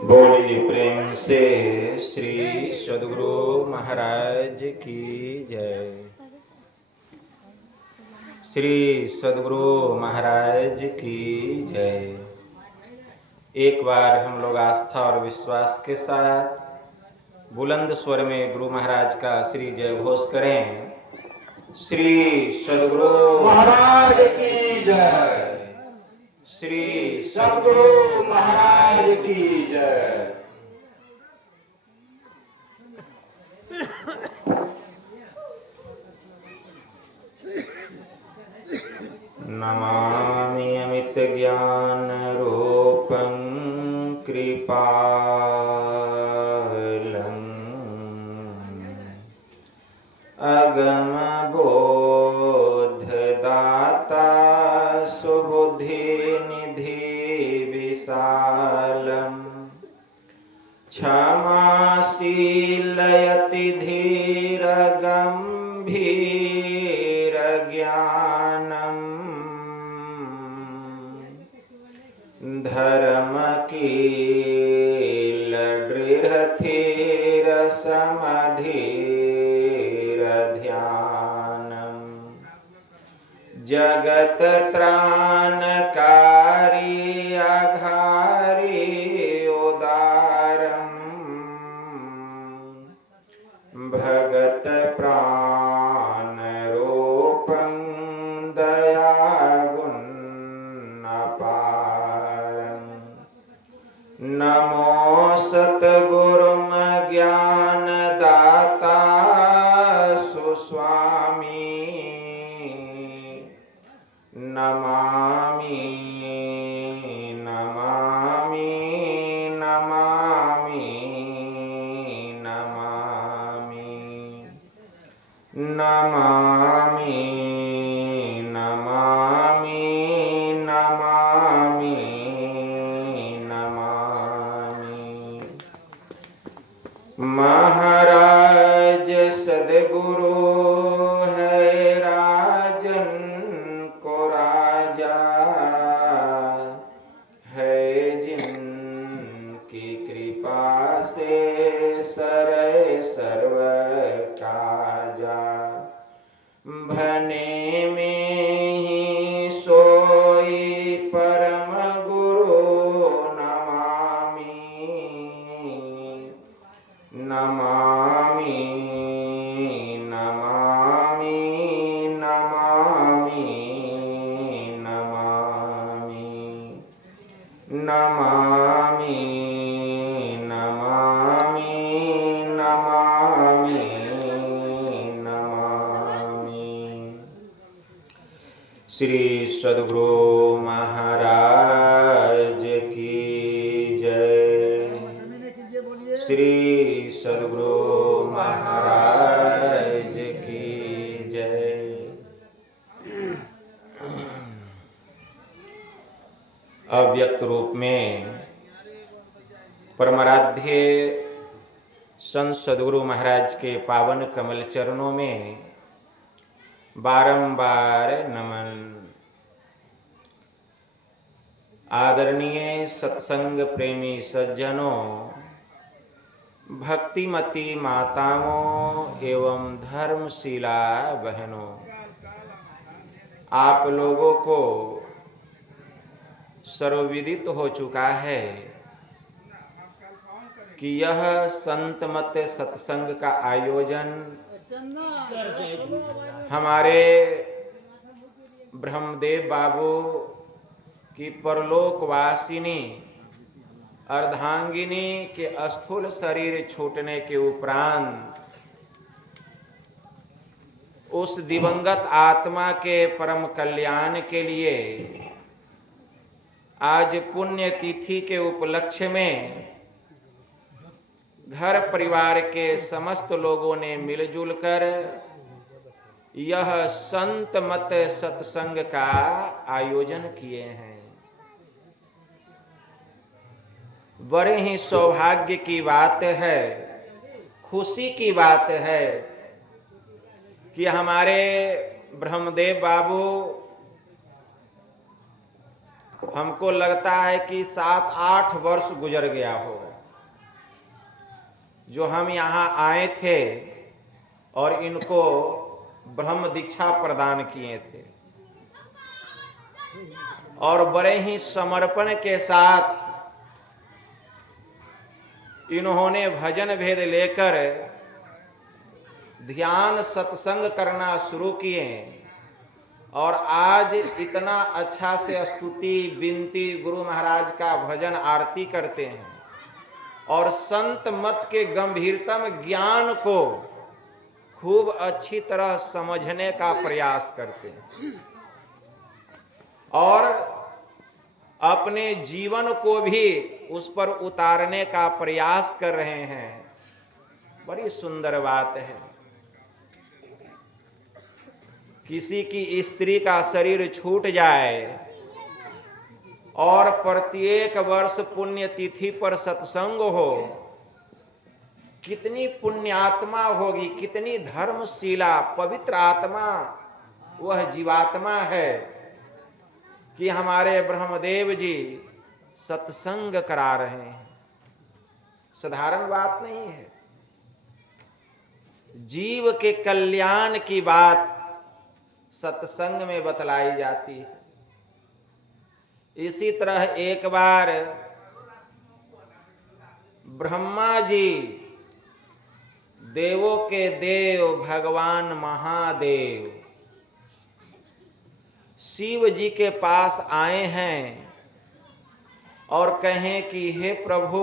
बोलिए प्रेम से श्री सद्गुरु महाराज की जय। श्री सद्गुरु महाराज की जय। एक बार हम लोग आस्था और विश्वास के साथ बुलंद स्वर में गुरु महाराज का श्री जय घोष करें। श्री सद्गुरु महाराज की जय। श्री सद्गुरु महाराज की जय। नमामि अमित ज्ञान रूपं कृपालं अगम बोधदाता सुबुद्धि निधि विशालम क्षमाशीलयति धीर गंभीर ज्ञानम धर्म कील दृढ़ थीर समधीर ध्यानम जगत त्राणकारी अघारी उदारम भगत प्राण रूपं दयागुण अपारम नमो सतगुरुम ज्ञान दाता सुस्वामी नमामि नमामि नमामि नमामि नमामि नमामि नमामि नमामि। महाराज सद्गुरु है राजन को राजा है जिनकी कृपा से सरे सर्व काजा भने में ही सोई परम गुरु नमामि नमामि नमामि नमामि नमामि नमामि नमामि नमामि नमामि। श्री सद्गुरु महाराज की जय। श्री सद्गुरु महाराज की जय। अव्यक्त रूप में परमाराध्य संत सद्गुरु महाराज के पावन कमल चरणों में बारंबार नमन। आदरणीय सत्संग प्रेमी सज्जनों, भक्तिमती माताओं एवं धर्मशिला बहनों, आप लोगों को सर्वविदित हो चुका है कि यह संत मत सत्संग का आयोजन हमारे ब्रह्मदेव बाबू की परलोकवासिनी अर्धांगिनी के स्थूल शरीर छूटने के उपरांत उस दिवंगत आत्मा के परम कल्याण के लिए आज पुण्य तिथि के उपलक्ष्य में घर परिवार के समस्त लोगों ने मिलजुल कर यह संत मत सत्संग का आयोजन किए हैं। बड़े ही सौभाग्य की बात है, खुशी की बात है कि हमारे ब्रह्मदेव बाबू, हमको लगता है कि 7-8 वर्ष गुजर गया होगा जो हम यहाँ आए थे और इनको ब्रह्म दीक्षा प्रदान किए थे, और बड़े ही समर्पण के साथ इन्होंने भजन भेद लेकर ध्यान सत्संग करना शुरू किए, और आज इतना अच्छा से स्तुति विनती गुरु महाराज का भजन आरती करते हैं और संत मत के गंभीरतम ज्ञान को खूब अच्छी तरह समझने का प्रयास करते हैं और अपने जीवन को भी उस पर उतारने का प्रयास कर रहे हैं। बड़ी सुंदर बात है। किसी की स्त्री का शरीर छूट जाए और प्रत्येक वर्ष पुण्य तिथि पर सत्संग हो, कितनी पुण्यात्मा होगी, कितनी धर्मशीला पवित्र आत्मा वह जीवात्मा है कि हमारे ब्रह्मदेव जी सत्संग करा रहे हैं। साधारण बात नहीं है। जीव के कल्याण की बात सत्संग में बतलाई जाती है। इसी तरह एक बार ब्रह्मा जी, देवों के देव भगवान महादेव, शिव जी के पास आए हैं और कहें कि हे प्रभु,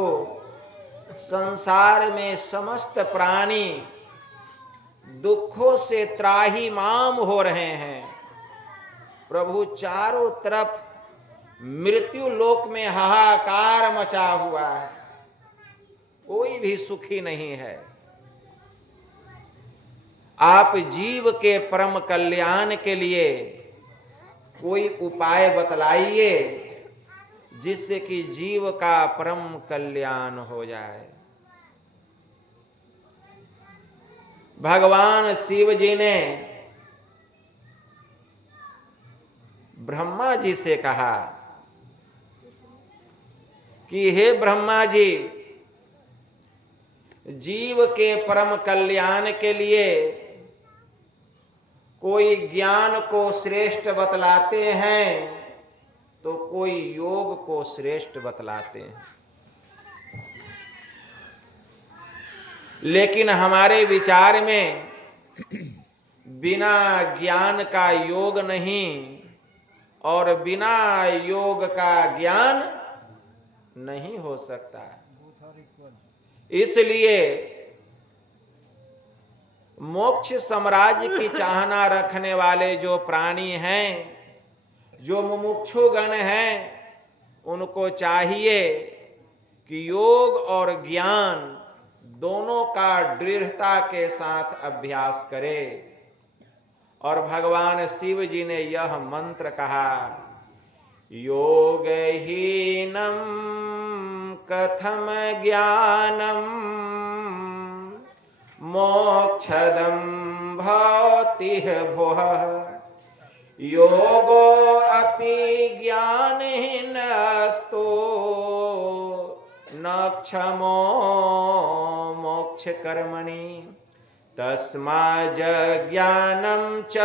संसार में समस्त प्राणी दुखों से त्राहिमाम हो रहे हैं। प्रभु, चारों तरफ मृत्यु लोक में हाहाकार मचा हुआ है, कोई भी सुखी नहीं है। आप जीव के परम कल्याण के लिए कोई उपाय बतलाइए जिससे कि जीव का परम कल्याण हो जाए। भगवान शिव जी ने ब्रह्मा जी से कहा कि हे ब्रह्मा जी, जीव के परम कल्याण के लिए कोई ज्ञान को श्रेष्ठ बतलाते हैं तो कोई योग को श्रेष्ठ बतलाते हैं, लेकिन हमारे विचार में बिना ज्ञान का योग नहीं और बिना योग का ज्ञान नहीं हो सकता। इसलिए मोक्ष साम्राज्य की चाहना रखने वाले जो प्राणी हैं, जो मुमुक्षुगण हैं, उनको चाहिए कि योग और ज्ञान दोनों का दृढ़ता के साथ अभ्यास करे। और भगवान शिव जी ने यह मंत्र कहा, योगहीनम कथम ज्ञानम मोक्षदं भवतिः भुः, योगो अपि ज्ञानहीनस्तो न क्षमो मोक्ष कर्मणि, तस्माज् ज्ञानं च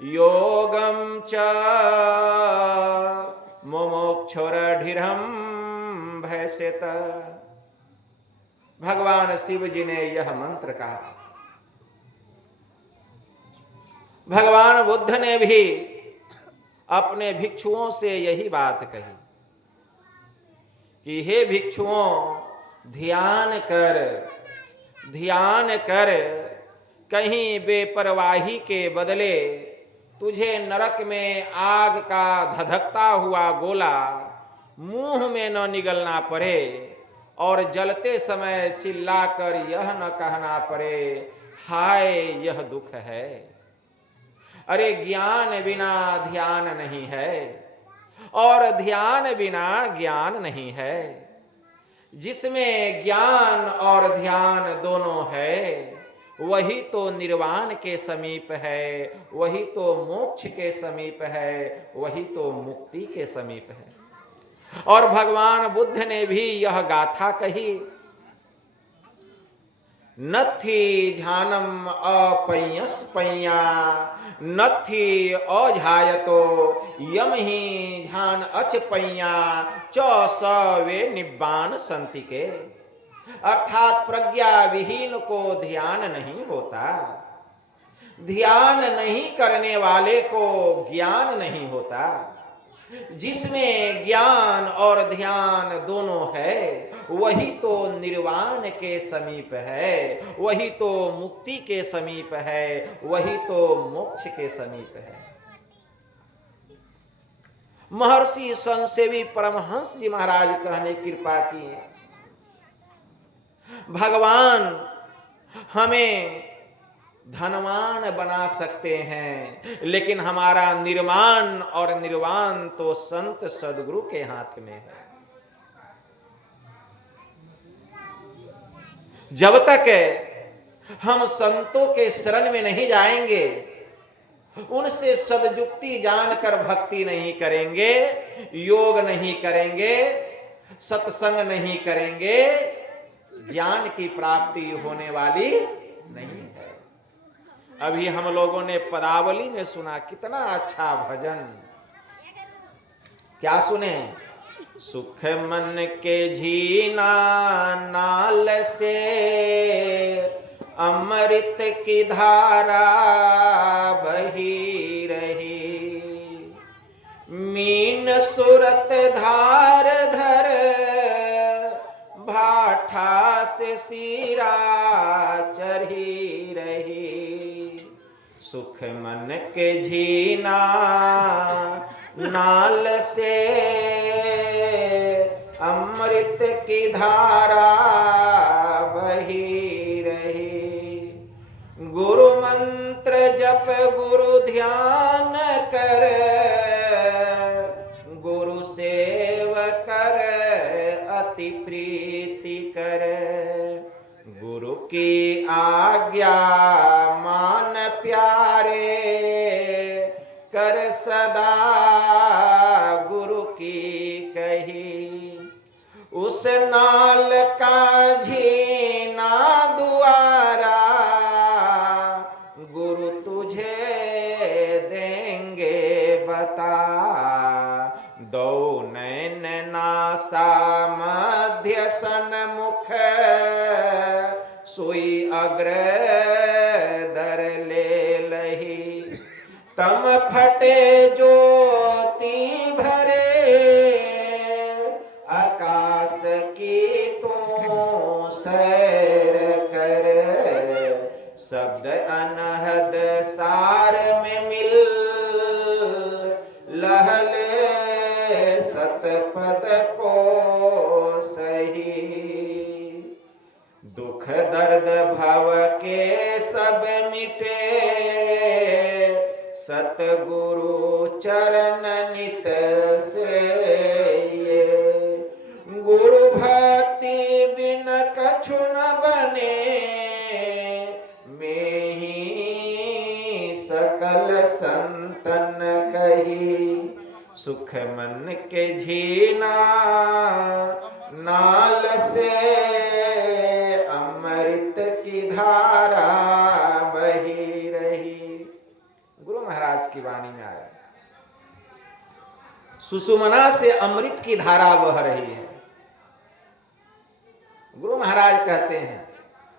योगं च मुमुक्षुरधिरं भैसेत। भगवान शिव जी ने यह मंत्र कहा। भगवान बुद्ध ने भी अपने भिक्षुओं से यही बात कही कि हे भिक्षुओं, ध्यान कर, कहीं बेपरवाही के बदले तुझे नरक में आग का धधकता हुआ गोला मुंह में न निगलना पड़े और जलते समय चिल्लाकर यह न कहना पड़े हाय यह दुख है। अरे ज्ञान बिना ध्यान नहीं है और ध्यान बिना ज्ञान नहीं है। जिसमें ज्ञान और ध्यान दोनों है वही तो निर्वाण के समीप है, वही तो मोक्ष के समीप है, वही तो मुक्ति के समीप है। और भगवान बुद्ध ने भी यह गाथा कही, नत्थि ध्यानम अपयस पय्या, नत्थि अझायतो यम ही ध्यान अच पय्या च स वे निब्बान संति के। अर्थात प्रज्ञा विहीन को ध्यान नहीं होता, ध्यान नहीं करने वाले को ज्ञान नहीं होता। जिसमें ज्ञान और ध्यान दोनों है वही तो निर्वाण के समीप है, वही तो मुक्ति के समीप है, वही तो मोक्ष के समीप है। महर्षि संसेवी परमहंस जी महाराज कहने कृपा किए, भगवान हमें धनवान बना सकते हैं, लेकिन हमारा निर्माण और निर्वाण तो संत सदगुरु के हाथ में है। जब तक हम संतों के शरण में नहीं जाएंगे, उनसे सदयुक्ति जानकर भक्ति नहीं करेंगे, योग नहीं करेंगे, सत्संग नहीं करेंगे, ज्ञान की प्राप्ति होने वाली नहीं है। अभी हम लोगों ने पदावली में सुना, कितना अच्छा भजन, क्या सुने? सुख मन के झीना नाल से अमृत की धारा बही रही, मीन सुरत धार धर भाठा से सीरा चढ़ी रही। सुख मन के झीना नाल से अमृत की धारा बही रही, गुरु मंत्र जप गुरु ध्यान कर, गुरु सेव कर अति प्रीति कर, गुरु की आज्ञा मान प्यारे, कर सदा गुरु की कही। उस नाल का झीना दुआरा, गुरु तुझे देंगे बता, दो नैन नासा मध्य सन्मुख, सोई अग्र दर ले लही, तम फटे ज्योति भरे, आकाश की तू सैर कर, शब्द अनहद सार में मिल, लहल सतपद को सही, दुख दर्द भव के सब मिटे, सतगुरु चरण नित से ये, गुरु भक्ति बिन कछु न बने, में ही सकल संतन कही। सुख मन के झीना नाल से अमृत की धारा बही रही। गुरु महाराज की वाणी में आया, सुषुमना से अमृत की धारा बह रही है। गुरु महाराज कहते हैं,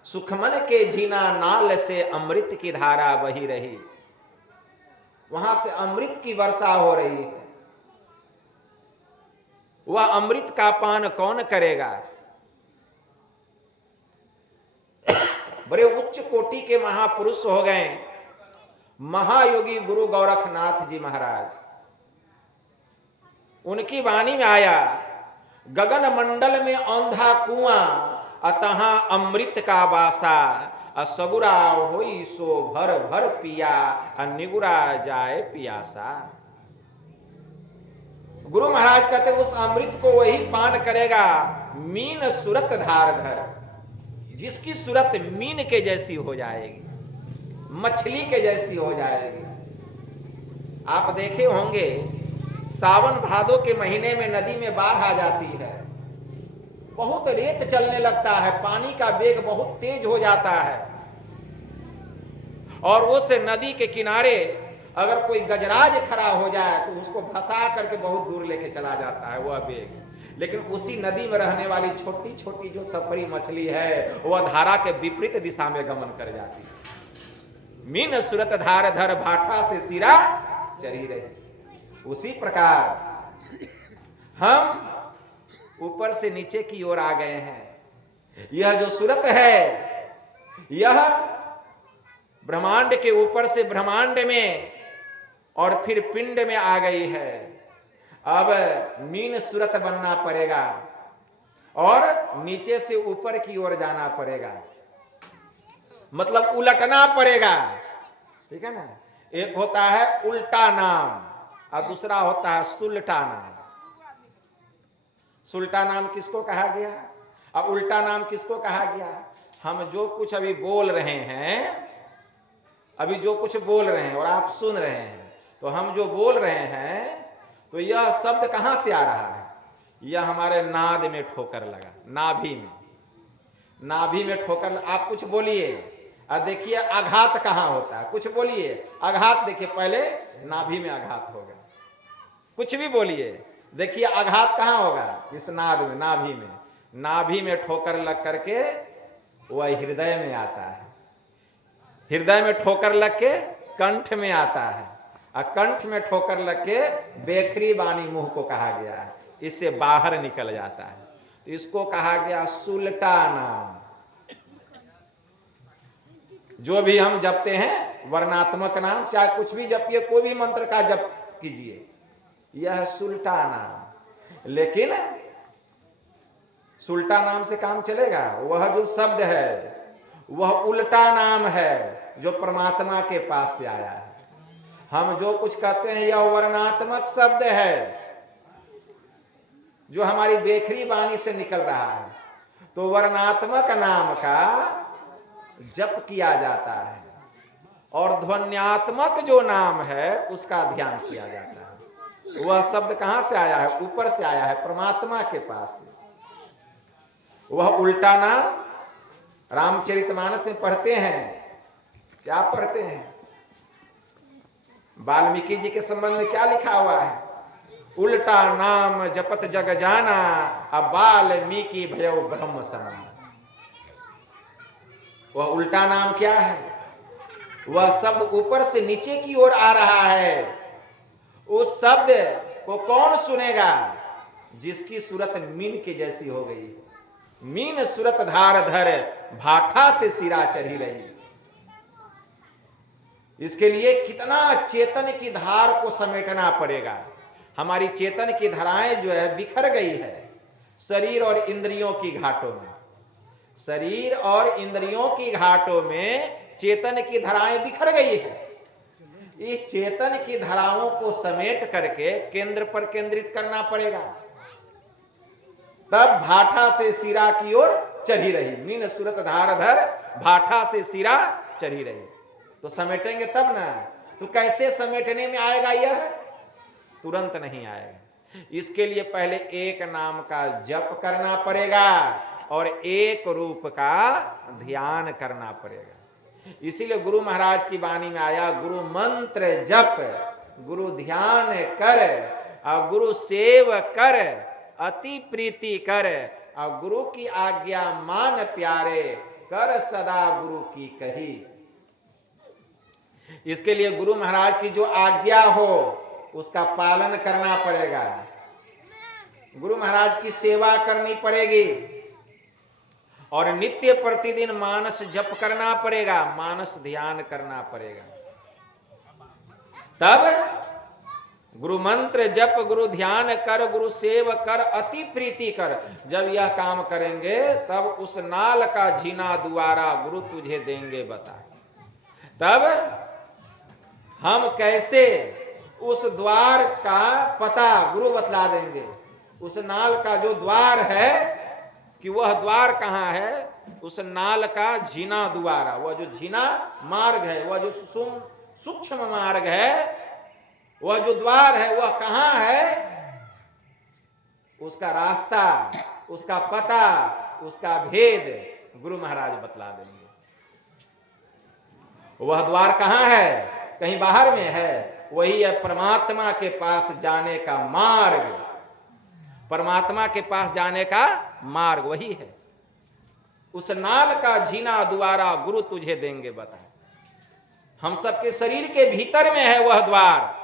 सुखमन के झीना नाल से अमृत की धारा बही रही, वहां से अमृत की वर्षा हो रही है। वह अमृत का पान कौन करेगा? बड़े उच्च कोटि के महापुरुष हो गए महायोगी गुरु गोरखनाथ जी महाराज। उनकी वाणी में आया, गगन मंडल में औंधा कुआं, अतहा अमृत का बासा, असगुरा होई सो भर भर पिया, निगुरा जाए पियासा। गुरु महाराज कहते उस अमृत को वही पान करेगा, मीन सुरत धार धर, जिसकी सूरत मीन के जैसी हो जाएगी, मछली के जैसी हो जाएगी। आप देखे होंगे सावन भादो के महीने में नदी में बाढ़ आ जाती है, बहुत रेत चलने लगता है, पानी का वेग बहुत तेज हो जाता है, और उस नदी के किनारे अगर कोई गजराज खड़ा हो जाए तो उसको फंसा करके बहुत दूर लेके चला जाता है वह वेग। लेकिन उसी नदी में रहने वाली छोटी छोटी जो सफरी मछली है वह धारा के विपरीत दिशा में गमन कर जाती है। मीन सूरत धार धर भाठा से सिरा चरी रही। उसी प्रकार हम ऊपर से नीचे की ओर आ गए हैं। यह जो सूरत है यह ब्रह्मांड के ऊपर से ब्रह्मांड में और फिर पिंड में आ गई है। अब मीन सूरत बनना पड़ेगा और नीचे से ऊपर की ओर जाना पड़ेगा, मतलब उलटना पड़ेगा, ठीक है ना। एक होता है उल्टा नाम और दूसरा होता है सुलटा नाम। सुलटा नाम किसको कहा गया और उल्टा नाम किसको कहा गया? हम जो कुछ अभी बोल रहे हैं, अभी जो कुछ बोल रहे हैं और आप सुन रहे हैं, तो हम जो बोल रहे हैं तो यह शब्द कहां से आ रहा है? यह हमारे नाद में ठोकर लगा, नाभि में ठोकर। आप कुछ बोलिए और देखिए आघात कहां होता है, कुछ बोलिए आघात, देखिए पहले नाभि में आघात होगा। कुछ भी बोलिए, देखिए आघात कहां होगा? इस नाद में, नाभि में ठोकर लग करके वह हृदय में आता है, हृदय में ठोकर लग के कंठ में आता है, और कंठ में ठोकर लग के बेखरी बानी मुंह को कहा गया है, इससे बाहर निकल जाता है, तो इसको कहा गया सुलटा नाम। जो भी हम जपते हैं वर्णात्मक नाम, चाहे कुछ भी जपिए, कोई भी मंत्र का जप कीजिए, यह सुलटा नाम। लेकिन सुलटा नाम से काम चलेगा? वह जो शब्द है वह उल्टा नाम है जो परमात्मा के पास से आया है। हम जो कुछ कहते हैं यह वर्णात्मक शब्द है जो हमारी बेखरी वाणी से निकल रहा है, तो वर्णात्मक नाम का जप किया जाता है और ध्वन्यात्मक जो नाम है उसका ध्यान किया जाता है। वह शब्द कहां से आया है? ऊपर से आया है, परमात्मा के पास से। वह उल्टा नाम रामचरितमानस में पढ़ते हैं। क्या पढ़ते हैं? वाल्मीकि जी के संबंध में क्या लिखा हुआ है? उल्टा नाम जपत जग जाना, अब वाल्मीकि भयो ब्रह्म समान। वह उल्टा नाम क्या है? वह शब्द ऊपर से नीचे की ओर आ रहा है। उस शब्द को कौन सुनेगा? जिसकी सूरत मीन के जैसी हो गई। मीन सूरत धार धर भाठा से सिरा चढ़ी रही। इसके लिए कितना चेतन की धार को समेटना पड़ेगा। हमारी चेतन की धाराएं जो है बिखर गई है शरीर और इंद्रियों की घाटों में। शरीर और इंद्रियों की घाटों में चेतन की धाराएं बिखर गई है। इस चेतन की धाराओं को समेट करके केंद्र पर केंद्रित करना पड़ेगा, तब भाठा से सिरा की ओर चढ़ी रही। मीन सूरत धार धर भाठा से सिरा चढ़ी रही। तो समेटेंगे तब ना। तो कैसे समेटने में आएगा? यह तुरंत नहीं आएगा। इसके लिए पहले एक नाम का जप करना पड़ेगा और एक रूप का ध्यान करना पड़ेगा। इसीलिए गुरु महाराज की वाणी में आया, गुरु मंत्र जप, गुरु ध्यान कर और गुरु सेव कर, अति प्रीति कर और गुरु की आज्ञा मान प्यारे, कर सदा गुरु की कही। इसके लिए गुरु महाराज की जो आज्ञा हो उसका पालन करना पड़ेगा। गुरु महाराज की सेवा करनी पड़ेगी और नित्य प्रतिदिन मानस जप करना पड़ेगा, मानस ध्यान करना पड़ेगा। तब गुरु मंत्र जप, गुरु ध्यान कर, गुरु सेव कर, अति प्रीति कर। जब यह काम करेंगे तब उस नाल का झीना दुआरा गुरु तुझे देंगे बता। तब हम कैसे उस द्वार का पता गुरु बतला देंगे। उस नाल का जो द्वार है कि वह द्वार कहाँ है, उस नाल का झीना द्वारा, वह जो झीना मार्ग है, वह जो सूक्ष्म मार्ग है, वह जो द्वार है, वह कहां है, उसका रास्ता, उसका पता, उसका भेद गुरु महाराज बतला देंगे। वह द्वार कहां है, कहीं बाहर में है, वही है परमात्मा के पास जाने का मार्ग। परमात्मा के पास जाने का मार्ग वही है। उस नाल का झीना द्वारा गुरु तुझे देंगे बता। हम सबके शरीर के भीतर में है वह द्वार,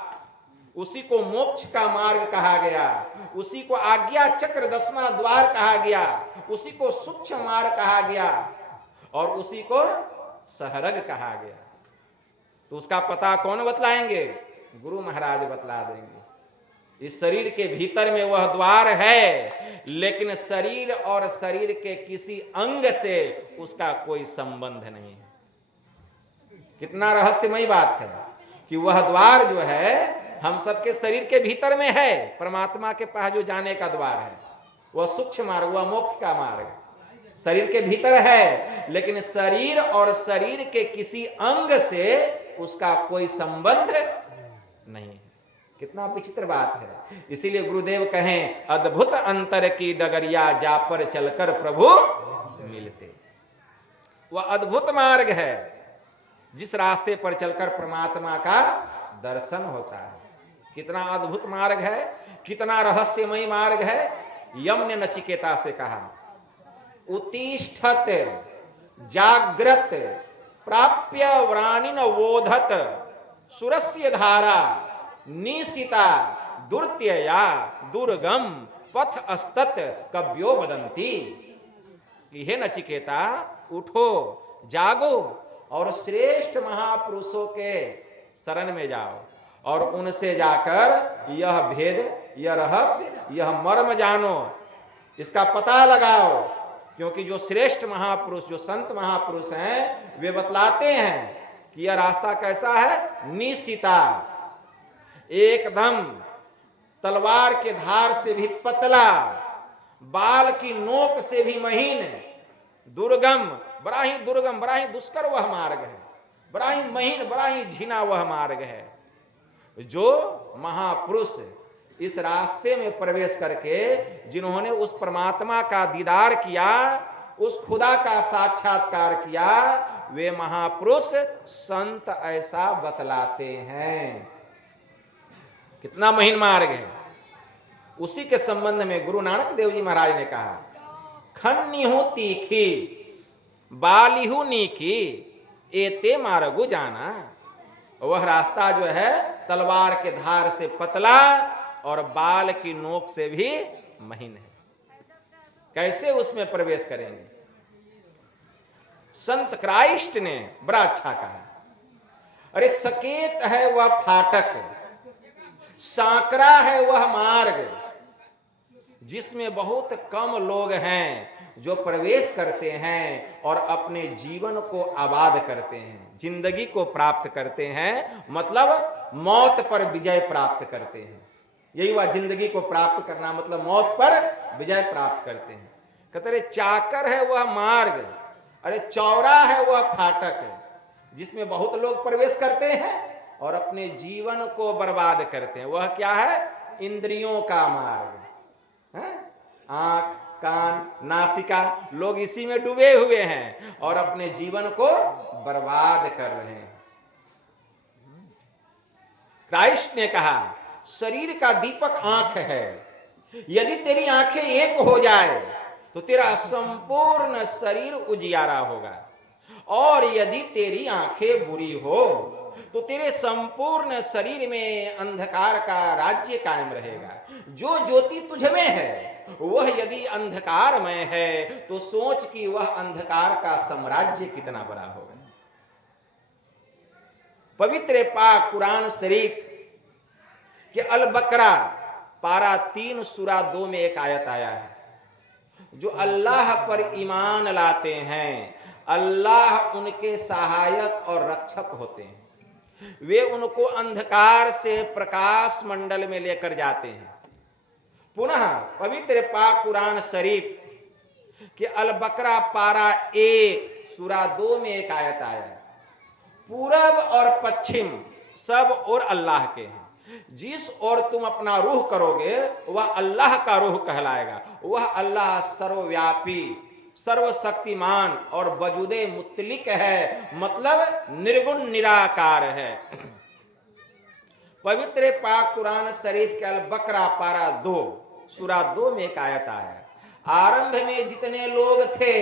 उसी को मोक्ष का मार्ग कहा गया, उसी को आज्ञा चक्र 10वां द्वार कहा गया, उसी को सूक्ष्म मार्ग कहा गया और उसी को सहरग कहा गया। तो उसका पता कौन बतलाएंगे, गुरु महाराज बतला देंगे। इस शरीर के भीतर में वह द्वार है, लेकिन शरीर और शरीर के किसी अंग से उसका कोई संबंध नहीं है। कितना रहस्यमयी बात है कि वह द्वार जो है हम सबके शरीर के भीतर में है, परमात्मा के पास जो जाने का द्वार है, वह सूक्ष्म मार्ग, वह मोक्ष का मार्ग शरीर के भीतर है, लेकिन शरीर और शरीर के किसी अंग से उसका कोई संबंध नहीं है। कितना विचित्र बात है। इसीलिए गुरुदेव कहें, अद्भुत अंतर की डगरिया जा पर चलकर प्रभु मिलते। वह अद्भुत मार्ग है जिस रास्ते पर चलकर परमात्मा का दर्शन होता है। कितना अद्भुत मार्ग है, कितना रहस्यमयी मार्ग है। यम ने नचिकेता से कहा, उत्तिष्ठत जाग्रत प्राप्य व्राणिन वोधत सुरस्य धारा निशिता दुर्त्यया दुर्गम पथ अस्तत कव्यो वदंती। हे नचिकेता, उठो, जागो और श्रेष्ठ महापुरुषों के शरण में जाओ और उनसे जाकर यह भेद, यह रहस्य, यह मर्म जानो, इसका पता लगाओ। क्योंकि जो श्रेष्ठ महापुरुष, जो संत महापुरुष हैं, वे बतलाते हैं कि यह रास्ता कैसा है, निशिता, एकदम तलवार के धार से भी पतला, बाल की नोक से भी महीन, दुर्गम, बड़ा ही दुर्गम, बड़ा ही दुष्कर वह मार्ग है, बड़ा ही महीन, बड़ा ही झीना वह मार्ग है। जो महापुरुष इस रास्ते में प्रवेश करके जिन्होंने उस परमात्मा का दीदार किया, उस खुदा का साक्षात्कार किया, वे महापुरुष संत ऐसा बतलाते हैं। कितना महीन मार्ग है। उसी के संबंध में गुरु नानक देव जी महाराज ने कहा, खन्निहु तीखी बालिहु नीकी एते मार्गु जाना। वह रास्ता जो है तलवार के धार से पतला और बाल की नोक से भी महीन है। कैसे उसमें प्रवेश करेंगे। संत क्राइस्ट ने बड़ा अच्छा कहा, अरे सकेत है वह फाटक, सांकरा है वह मार्ग, जिसमें बहुत कम लोग हैं जो प्रवेश करते हैं और अपने जीवन को आबाद करते हैं, जिंदगी को प्राप्त करते हैं, मतलब मौत पर विजय प्राप्त करते हैं। यही वह जिंदगी को प्राप्त करना, मतलब मौत पर विजय प्राप्त करते हैं। कहते रहे चाकर है वह मार्ग, अरे चौरा है वह फाटक, जिसमें बहुत लोग प्रवेश करते हैं और अपने जीवन को बर्बाद करते हैं। वह क्या है, इंद्रियों का मार्ग है। आंख, कान, नासिका, लोग इसी में डूबे हुए हैं और अपने जीवन को बर्बाद कर रहे हैं। क्राइस्ट ने कहा, शरीर का दीपक आंख है, यदि तेरी आंखें एक हो जाए तो तेरा संपूर्ण शरीर उजियारा होगा, और यदि तेरी आंखें बुरी हो तो तेरे संपूर्ण शरीर में अंधकार का राज्य कायम रहेगा। जो ज्योति तुझ में है वह यदि अंधकारमय है तो सोच कि वह अंधकार का साम्राज्य कितना बड़ा होगा। पवित्र पाक कुरान शरीफ के अल बकरा पारा 3 सूरा 2 में एक आयत आया है, जो अल्लाह पर ईमान लाते हैं अल्लाह उनके सहायक और रक्षक होते हैं। वे उनको अंधकार से प्रकाश मंडल में लेकर जाते हैं। पुनः पवित्र पाक कुरान शरीफ कि अल बकरा पारा 1 सूरा 2 में एक आयत आया है, पूरब और पश्चिम सब और अल्लाह के हैं, जिस ओर तुम अपना रूह करोगे वह अल्लाह का रूह कहलाएगा। वह अल्लाह सर्वव्यापी, सर्वशक्तिमान और वजूदे मुतलिक है, मतलब निर्गुण निराकार है। पवित्र पाक कुरान शरीफ के अल बकरा पारा 2 सूरा 2 में एक आयत आया है, आरंभ में जितने लोग थे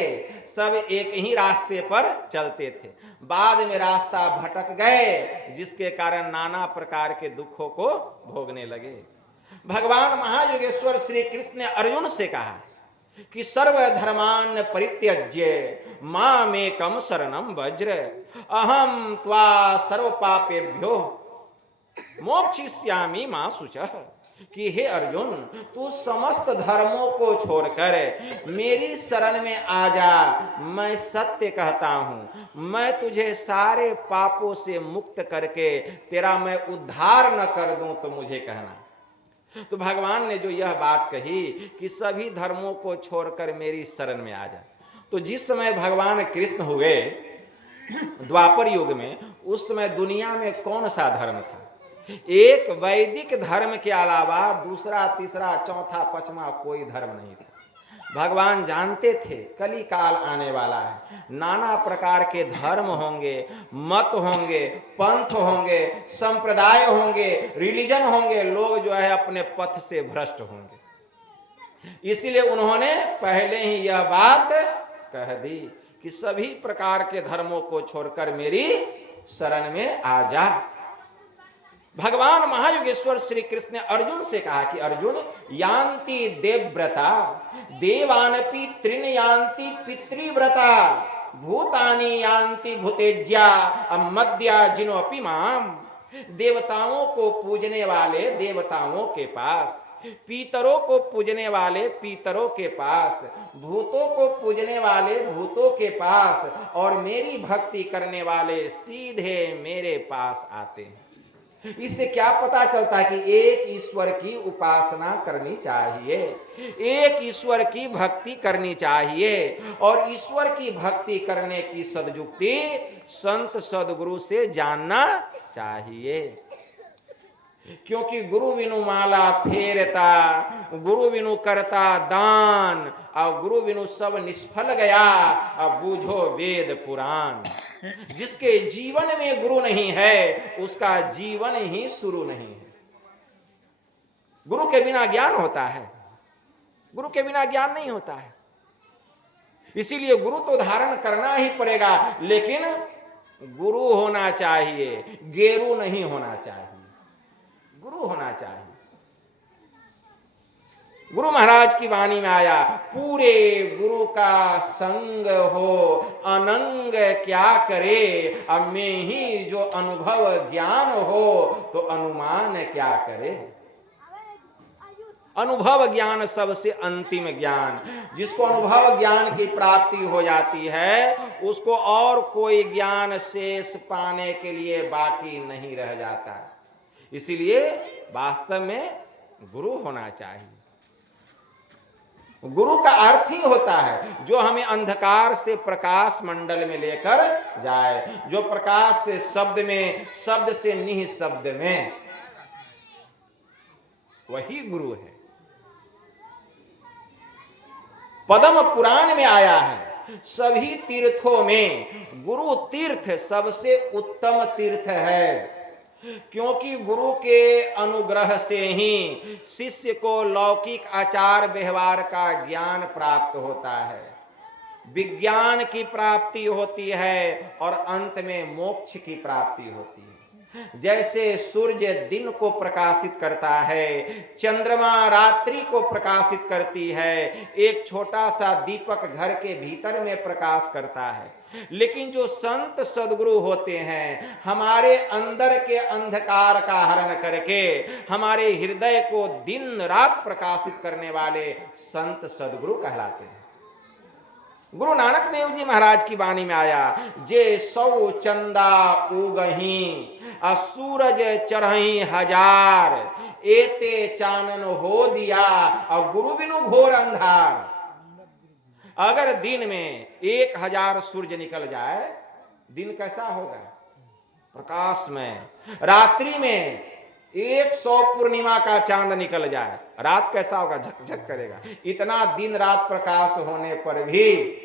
सब एक ही रास्ते पर चलते थे, बाद में रास्ता भटक गए, जिसके कारण नाना प्रकार के दुखों को भोगने लगे। भगवान महायोगेश्वर श्री कृष्ण ने अर्जुन से कहा कि सर्वधर्मान परित्यज्य मामेकम शरणम वज्र अहम त्वा सर्व पापेभ्यो मोक्षयिष्यामि मा शुचः, कि हे अर्जुन तू समस्त धर्मों को छोड़कर मेरी शरण में आ जा, मैं सत्य कहता हूं, मैं तुझे सारे पापों से मुक्त करके तेरा मैं उद्धार न कर दूं तो मुझे कहना। तो भगवान ने जो यह बात कही कि सभी धर्मों को छोड़कर मेरी शरण में आ जा, तो जिस समय भगवान कृष्ण हुए द्वापर युग में, उस समय दुनिया में कौन सा धर्म था? एक वैदिक धर्म के अलावा दूसरा, तीसरा, चौथा, पांचवा कोई धर्म नहीं था। भगवान जानते थे कली काल आने वाला है, नाना प्रकार के धर्म होंगे, मत होंगे, पंथ होंगे, संप्रदाय होंगे, रिलीजन होंगे, लोग जो है अपने पथ से भ्रष्ट होंगे। इसलिए उन्होंने पहले ही यह बात कह दी कि सभी प्रकार के धर्मों को छोड़कर मेरी शरण में आ जा। भगवान महायोगेश्वर श्री कृष्ण ने अर्जुन से कहा कि अर्जुन यान्ति देवव्रता देवानपि त्रिन यान्ति पितृव्रता भूतानि यान्ति भूतेज्या मद्या जिनोपि माम, देवताओं को पूजने वाले देवताओं के पास, पीतरों को पूजने वाले पीतरों के पास, भूतों को पूजने वाले भूतों के पास, और मेरी भक्ति करने वाले सीधे मेरे पास आते हैं। इससे क्या पता चलता है कि एक ईश्वर की उपासना करनी चाहिए, एक ईश्वर की भक्ति करनी चाहिए, और ईश्वर की भक्ति करने की सद्युक्ति संत सदगुरु से जानना चाहिए। क्योंकि गुरु बिनु माला फेरता, गुरु बिनु करता दान, और गुरु बिनु सब निष्फल गया, अब बूझो वेद पुराण। जिसके जीवन में गुरु नहीं है उसका जीवन ही शुरू नहीं है। गुरु के बिना ज्ञान होता है, गुरु के बिना ज्ञान नहीं होता है। इसीलिए गुरु तो धारण करना ही पड़ेगा, लेकिन गुरु होना चाहिए, गेरू नहीं होना चाहिए, गुरु होना चाहिए। गुरु महाराज की वाणी में आया, पूरे गुरु का संग हो अनंग क्या करे, अब में ही जो अनुभव ज्ञान हो तो अनुमान क्या करे। अनुभव ज्ञान सबसे अंतिम ज्ञान, जिसको अनुभव ज्ञान की प्राप्ति हो जाती है उसको और कोई ज्ञान शेष पाने के लिए बाकी नहीं रह जाता। इसीलिए वास्तव में गुरु होना चाहिए। गुरु का अर्थ ही होता है जो हमें अंधकार से प्रकाश मंडल में लेकर जाए, जो प्रकाश से शब्द में, शब्द से निःशब्द में, वही गुरु है। पद्म पुराण में आया है, सभी तीर्थों में गुरु तीर्थ सबसे उत्तम तीर्थ है, क्योंकि गुरु के अनुग्रह से ही शिष्य को लौकिक आचार व्यवहार का ज्ञान प्राप्त होता है, विज्ञान की प्राप्ति होती है और अंत में मोक्ष की प्राप्ति होती है। जैसे सूर्य दिन को प्रकाशित करता है, चंद्रमा रात्रि को प्रकाशित करती है, एक छोटा सा दीपक घर के भीतर में प्रकाश करता है, लेकिन जो संत सद्गुरु होते हैं हमारे अंदर के अंधकार का हरण करके हमारे हृदय को दिन रात प्रकाशित करने वाले संत सद्गुरु कहलाते हैं। गुरु नानक देव जी महाराज की वाणी में आया, जे सौ चंदा उगही आ सूरज चढ़ही हजार, एते चानन हो दिया और गुरु बिनु घोर अंधार। अगर दिन में 1000 सूर्य निकल जाए, दिन कैसा होगा? प्रकाश में। रात्रि में 100 पूर्णिमा का चांद निकल जाए, रात कैसा होगा? झकझक करेगा। इतना दिन रात प्रकाश होने पर भी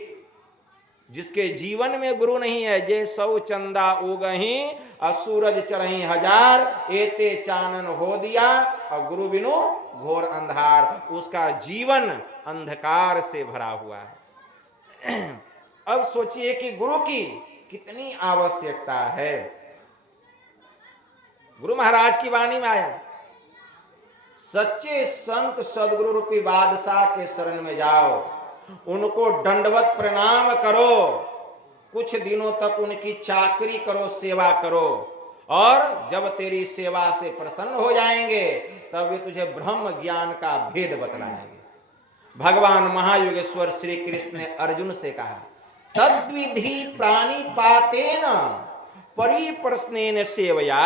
जिसके जीवन में गुरु नहीं है, जे सौ चंदा उगही और सूरज चढ़ही 1000, एते चानन हो दिया और गुरु बिनु घोर अंधार, उसका जीवन अंधकार से भरा हुआ है। अब सोचिए कि गुरु की कितनी आवश्यकता है। गुरु महाराज की वाणी में आया, सच्चे संत सदगुरु रूपी बादशाह के शरण में जाओ, उनको दंडवत प्रणाम करो, कुछ दिनों तक उनकी चाकरी करो, सेवा करो, और जब तेरी सेवा से प्रसन्न हो जाएंगे तब वे तुझे ब्रह्म ज्ञान का भेद बतलाएंगे। भगवान महायोगेश्वर श्री कृष्ण ने अर्जुन से कहा, तद्विधि प्राणिपातेन परिप्रश्नेन सेवया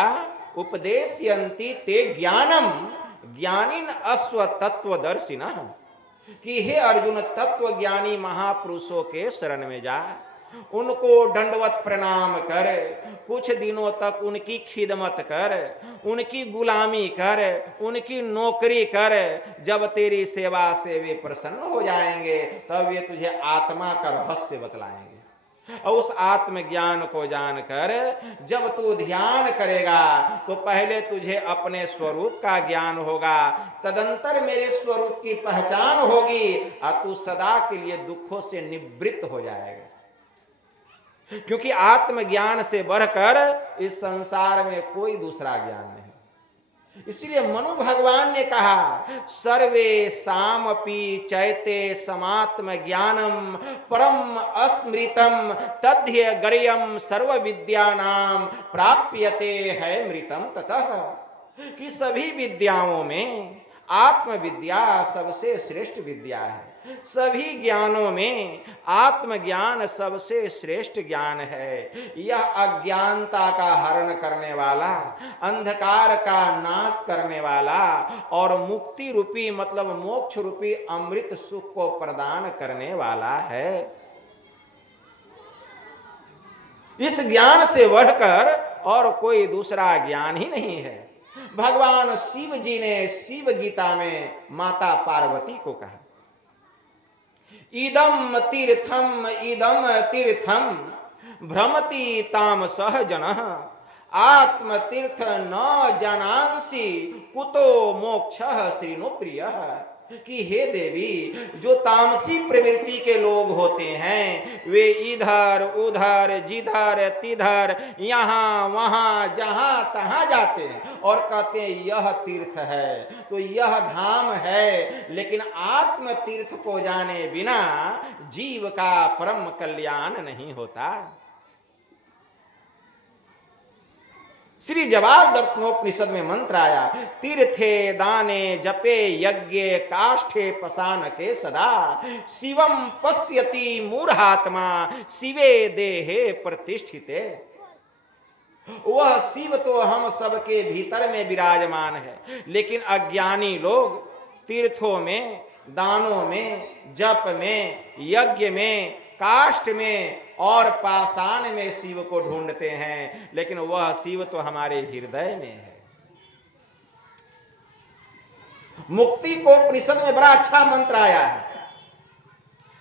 उपदेशयन्ति ते ज्ञानम ज्ञानिन अश्वतत्वदर्शिनः, कि हे अर्जुन, तत्व ज्ञानी महापुरुषों के शरण में जा, उनको दंडवत प्रणाम कर, कुछ दिनों तक उनकी खिदमत कर, उनकी गुलामी कर, उनकी नौकरी कर, जब तेरी सेवा से वे प्रसन्न हो जाएंगे तब वे तुझे आत्मा का रहस्य बतलाएंगे। और उस आत्मज्ञान को जानकर जब तू ध्यान करेगा तो पहले तुझे अपने स्वरूप का ज्ञान होगा, तदंतर मेरे स्वरूप की पहचान होगी और तू सदा के लिए दुखों से निवृत्त हो जाएगा। क्योंकि आत्मज्ञान से बढ़कर इस संसार में कोई दूसरा ज्ञान नहीं। इसलिए मनु भगवान ने कहा, सर्वे सामपि चैते समात्म ज्ञानम परम अस्मृतम तद्य गर्यम सर्व विद्यानाम प्राप्यते है मृतम ततः, कि सभी विद्याओं में आत्मविद्या सबसे श्रेष्ठ विद्या है, सभी ज्ञानों में आत्मज्ञान सबसे श्रेष्ठ ज्ञान है। यह अज्ञानता का हरण करने वाला, अंधकार का नाश करने वाला और मुक्ति रूपी मतलब मोक्ष रूपी अमृत सुख को प्रदान करने वाला है। इस ज्ञान से बढ़कर और कोई दूसरा ज्ञान ही नहीं है। भगवान शिव जी ने शिव गीता में माता पार्वती को कहा, इदम तीर्थम भ्रमति ताम सह जनः आत्म तीर्थ न जानांसि कुतो मोक्षः श्रीनु प्रियः, कि हे देवी, जो तामसी प्रवृत्ति के लोग होते हैं वे इधर उधर जिधर तिधर यहाँ वहाँ जहाँ तहाँ जाते हैं और कहते हैं यह तीर्थ है, तो यह धाम है, लेकिन आत्म तीर्थ को जाने बिना जीव का परम कल्याण नहीं होता। श्री जवाब दर्शनोपनिषद में मंत्र आया, तीर्थे दाने जपे यज्ञ काष्ठे पसान के सदा शिवम पश्यति मूढ़ात्मा शिवे देहे प्रतिष्ठिते। वह शिव तो हम सबके भीतर में विराजमान है, लेकिन अज्ञानी लोग तीर्थों में, दानों में, जप में, यज्ञ में, काष्ठ में और पाषाण में शिव को ढूंढते हैं, लेकिन वह शिव तो हमारे हृदय में है। मुक्ति को उपनिषद में बड़ा अच्छा मंत्र आया है।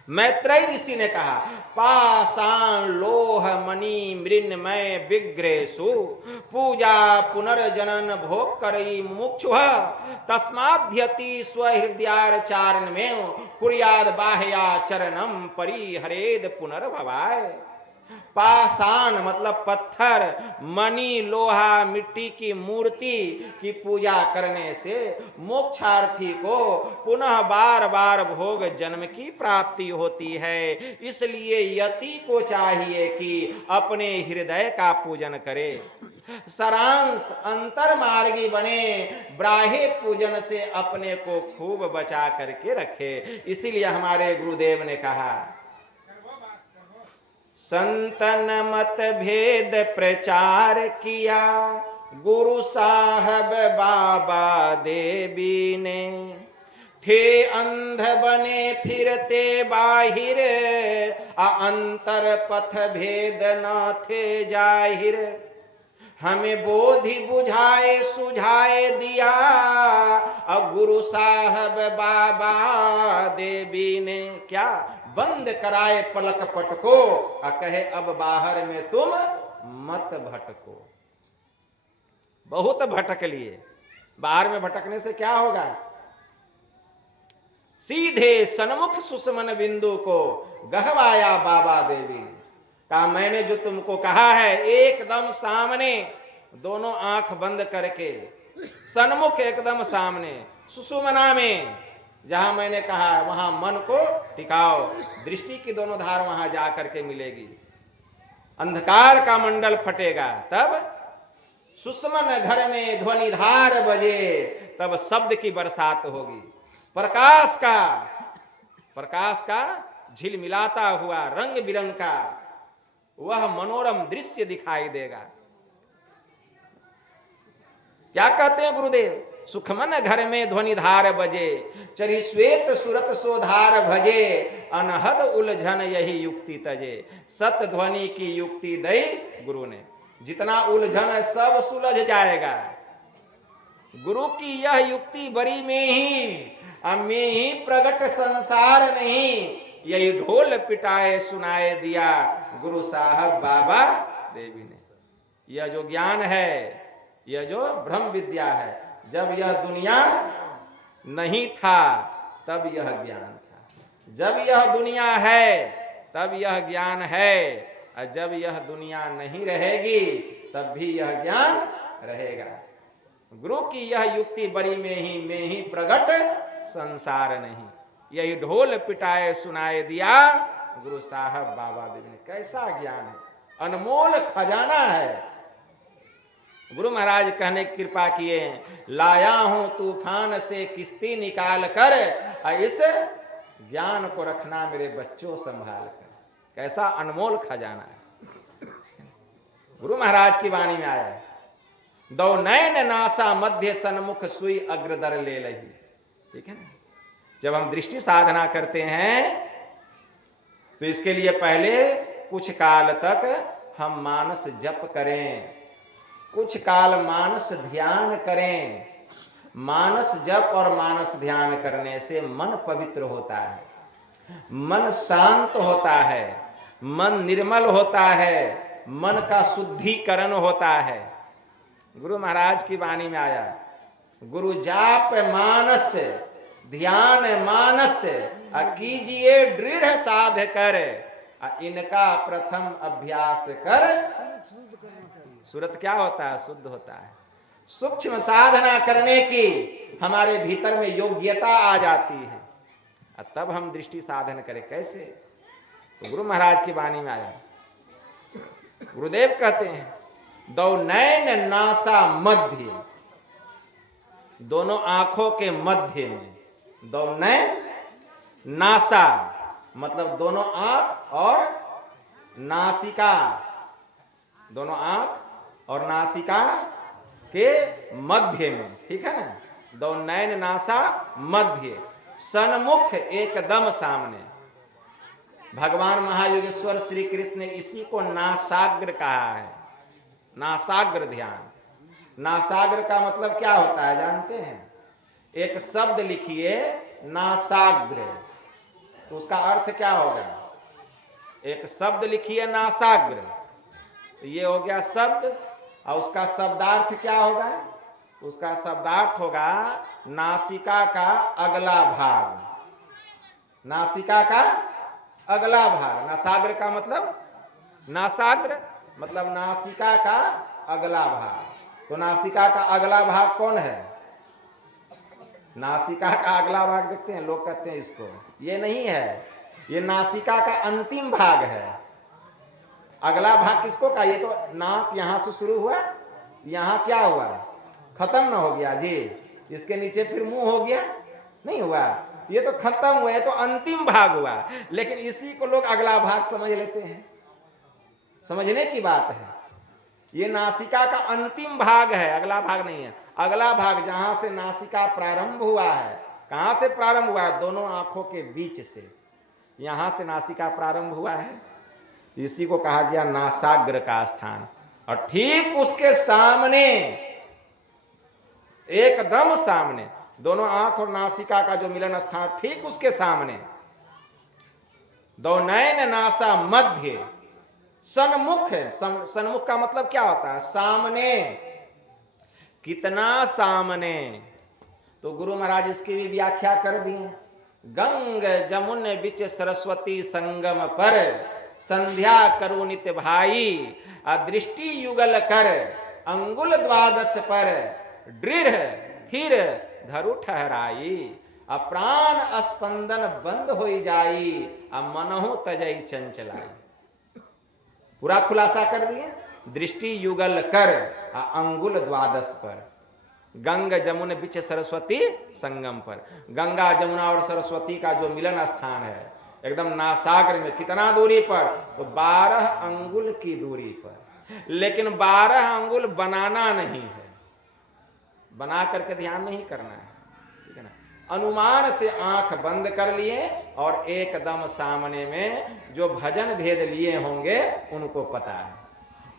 मैत्रेय ऋषि ने कहा, पाषाण लोह मणि मृन्मय विग्रहेषु पूजा पुनर्जनन भोग करई मुक्षुः तस्माद्यति स्वहृदयाचारण में कुर्याद बाह्याचरणम परिहरेद पुनर्भवाय। पाषाण मतलब पत्थर, मणि लोहा मिट्टी की मूर्ति की पूजा करने से मोक्षार्थी को पुनः बार बार भोग जन्म की प्राप्ति होती है। इसलिए यति को चाहिए कि अपने हृदय का पूजन करे, सारांश अंतर्मार्गी बने, ब्राह्य पूजन से अपने को खूब बचा करके रखे। इसीलिए हमारे गुरुदेव ने कहा, संतन मत भेद प्रचार किया गुरु साहब बाबा देवी ने, थे अंध बने फिरते बाहिर, अंतर पथ भेद न थे जाहिर। हमें बोधि बुझाए सुझाए दिया, गुरु साहब बाबा देवी ने क्या बंद कराए पलक पट को, कहे अब बाहर में तुम मत भटको। बहुत भटक लिए, बाहर में भटकने से क्या होगा? सीधे सन्मुख सुषमन बिंदु को गहवाया बाबा देवी ने। कहा मैंने जो तुमको कहा है एकदम सामने, दोनों आंख बंद करके सन्मुख एकदम सामने सुषुमना में जहां मैंने कहा वहां मन को टिकाओ। दृष्टि की दोनों धार वहां जा करके मिलेगी, अंधकार का मंडल फटेगा, तब सुषमन घर में ध्वनि धार बजे, तब शब्द की बरसात होगी। प्रकाश का झिलमिलाता हुआ रंग बिरंग का वह मनोरम दृश्य दिखाई देगा। क्या कहते हैं गुरुदेव? सुखमन घर में ध्वनि धार बजे, चरी श्वेत सुरत सोधार भजे, अनहद उलझन यही युक्ति तजे। सत ध्वनि की युक्ति दई गुरु ने, जितना उलझन है सब सुलझ जाएगा। गुरु की यह युक्ति बड़ी में ही प्रगट संसार नहीं, यही ढोल पिटाए सुनाए दिया गुरु साहब बाबा देवी ने। यह जो ज्ञान है, यह जो ब्रह्म विद्या है, जब यह दुनिया नहीं था तब यह ज्ञान था, जब यह दुनिया है तब यह ज्ञान है, और जब यह दुनिया नहीं रहेगी तब भी यह ज्ञान रहेगा। गुरु की यह युक्ति बड़ी में ही प्रगट संसार नहीं, यही ढोल पिटाए सुनाए दिया गुरु साहब बाबा देव ने। कैसा ज्ञान है, अनमोल खजाना है। गुरु महाराज कहने की कृपा किए, लाया हूं तूफान से किश्ती निकाल कर, इस ज्ञान को रखना मेरे बच्चों संभाल कर। कैसा अनमोल खजाना है। गुरु महाराज की वाणी में आया, दो नैन नासा मध्य सन्मुख सुई अग्रदर ले लही। ठीक है ना, जब हम दृष्टि साधना करते हैं तो इसके लिए पहले कुछ काल तक हम मानस जप करें, कुछ काल मानस ध्यान करें। मानस जप और मानस ध्यान करने से मन पवित्र होता है, मन शांत होता है, मन निर्मल होता है, मन का शुद्धिकरण होता है। गुरु महाराज की वाणी में आया, गुरु जाप मानस ध्यान मानस, कीजिए दृढ़ साध कर, इनका प्रथम अभ्यास कर। सूरत क्या होता है? शुद्ध होता है। सूक्ष्म साधना करने की हमारे भीतर में योग्यता आ जाती है, तब हम दृष्टि साधन करें। कैसे? तो गुरु महाराज की वाणी में आया, गुरुदेव कहते हैं, दो नैन नासा मध्य, दोनों आंखों के मध्य में, दो नैन नासा मतलब दोनों आंख और नासिका, दोनों आंख और नासिका के मध्य में। ठीक है ना, दो नैन नासा मध्य, सन्मुख एकदम सामने। भगवान महायोगेश्वर श्री कृष्ण ने इसी को नासाग्र कहा है, नासाग्र ध्यान। नासाग्र का मतलब क्या होता है जानते हैं? एक शब्द लिखिए नासाग्र, तो उसका अर्थ क्या होगा? एक शब्द लिखिए नासाग्र, तो ये हो गया शब्द, और उसका शब्दार्थ क्या होगा? उसका शब्दार्थ होगा नासिका का अगला भाग, नासिका का अगला भाग। नासाग्र का मतलब, नासाग्र मतलब नासिका का अगला भाग। तो नासिका का अगला भाग कौन है? नासिका का अगला भाग देखते हैं लोग कहते हैं इसको, ये नहीं है, ये नासिका का अंतिम भाग है। अगला भाग किसको का? ये तो नाक यहां से शुरू हुआ, यहां क्या हुआ? खत्म ना हो गया जी, इसके नीचे फिर मुंह हो गया, नहीं हुआ, ये तो खत्म हुआ, ये तो अंतिम भाग हुआ। लेकिन इसी को लोग अगला भाग समझ लेते हैं, समझने की बात है। ये नासिका का अंतिम भाग है, अगला भाग नहीं है। अगला भाग जहां से नासिका प्रारंभ हुआ है, कहाँ से प्रारंभ हुआ है? दोनों आंखों के बीच से, यहां से नासिका प्रारंभ हुआ है, इसी को कहा गया नासाग्र का स्थान। और ठीक उसके सामने, एकदम सामने, दोनों आंख और नासिका का जो मिलन स्थान, ठीक उसके सामने, दो नयन नासा मध्य सन्मुख है। सन्मुख का मतलब क्या होता है? सामने। कितना सामने? तो गुरु महाराज इसकी भी व्याख्या कर दिए। गंग जमुन बिच सरस्वती संगम पर, संध्या करू नित भाई, दृष्टि युगल कर, अंगुल द्वादश पर, दृढ़ थिर धरु ठहराई, अप्राण स्पंदन बंद हो जाई, मनहु तजई चंचलाई। पूरा खुलासा कर दिए। दृष्टि युगल कर, अंगुल द्वादश पर, गंग जमुन बिच सरस्वती संगम पर। गंगा जमुना और सरस्वती का जो मिलन स्थान है, एकदम नासाग्र में। कितना दूरी पर? तो 12 अंगुल की दूरी पर। लेकिन 12 अंगुल बनाना नहीं है, बना करके ध्यान नहीं करना है, ठीक है ना। अनुमान से आंख बंद कर लिए और एकदम सामने में जो भजन भेद लिए होंगे उनको पता है,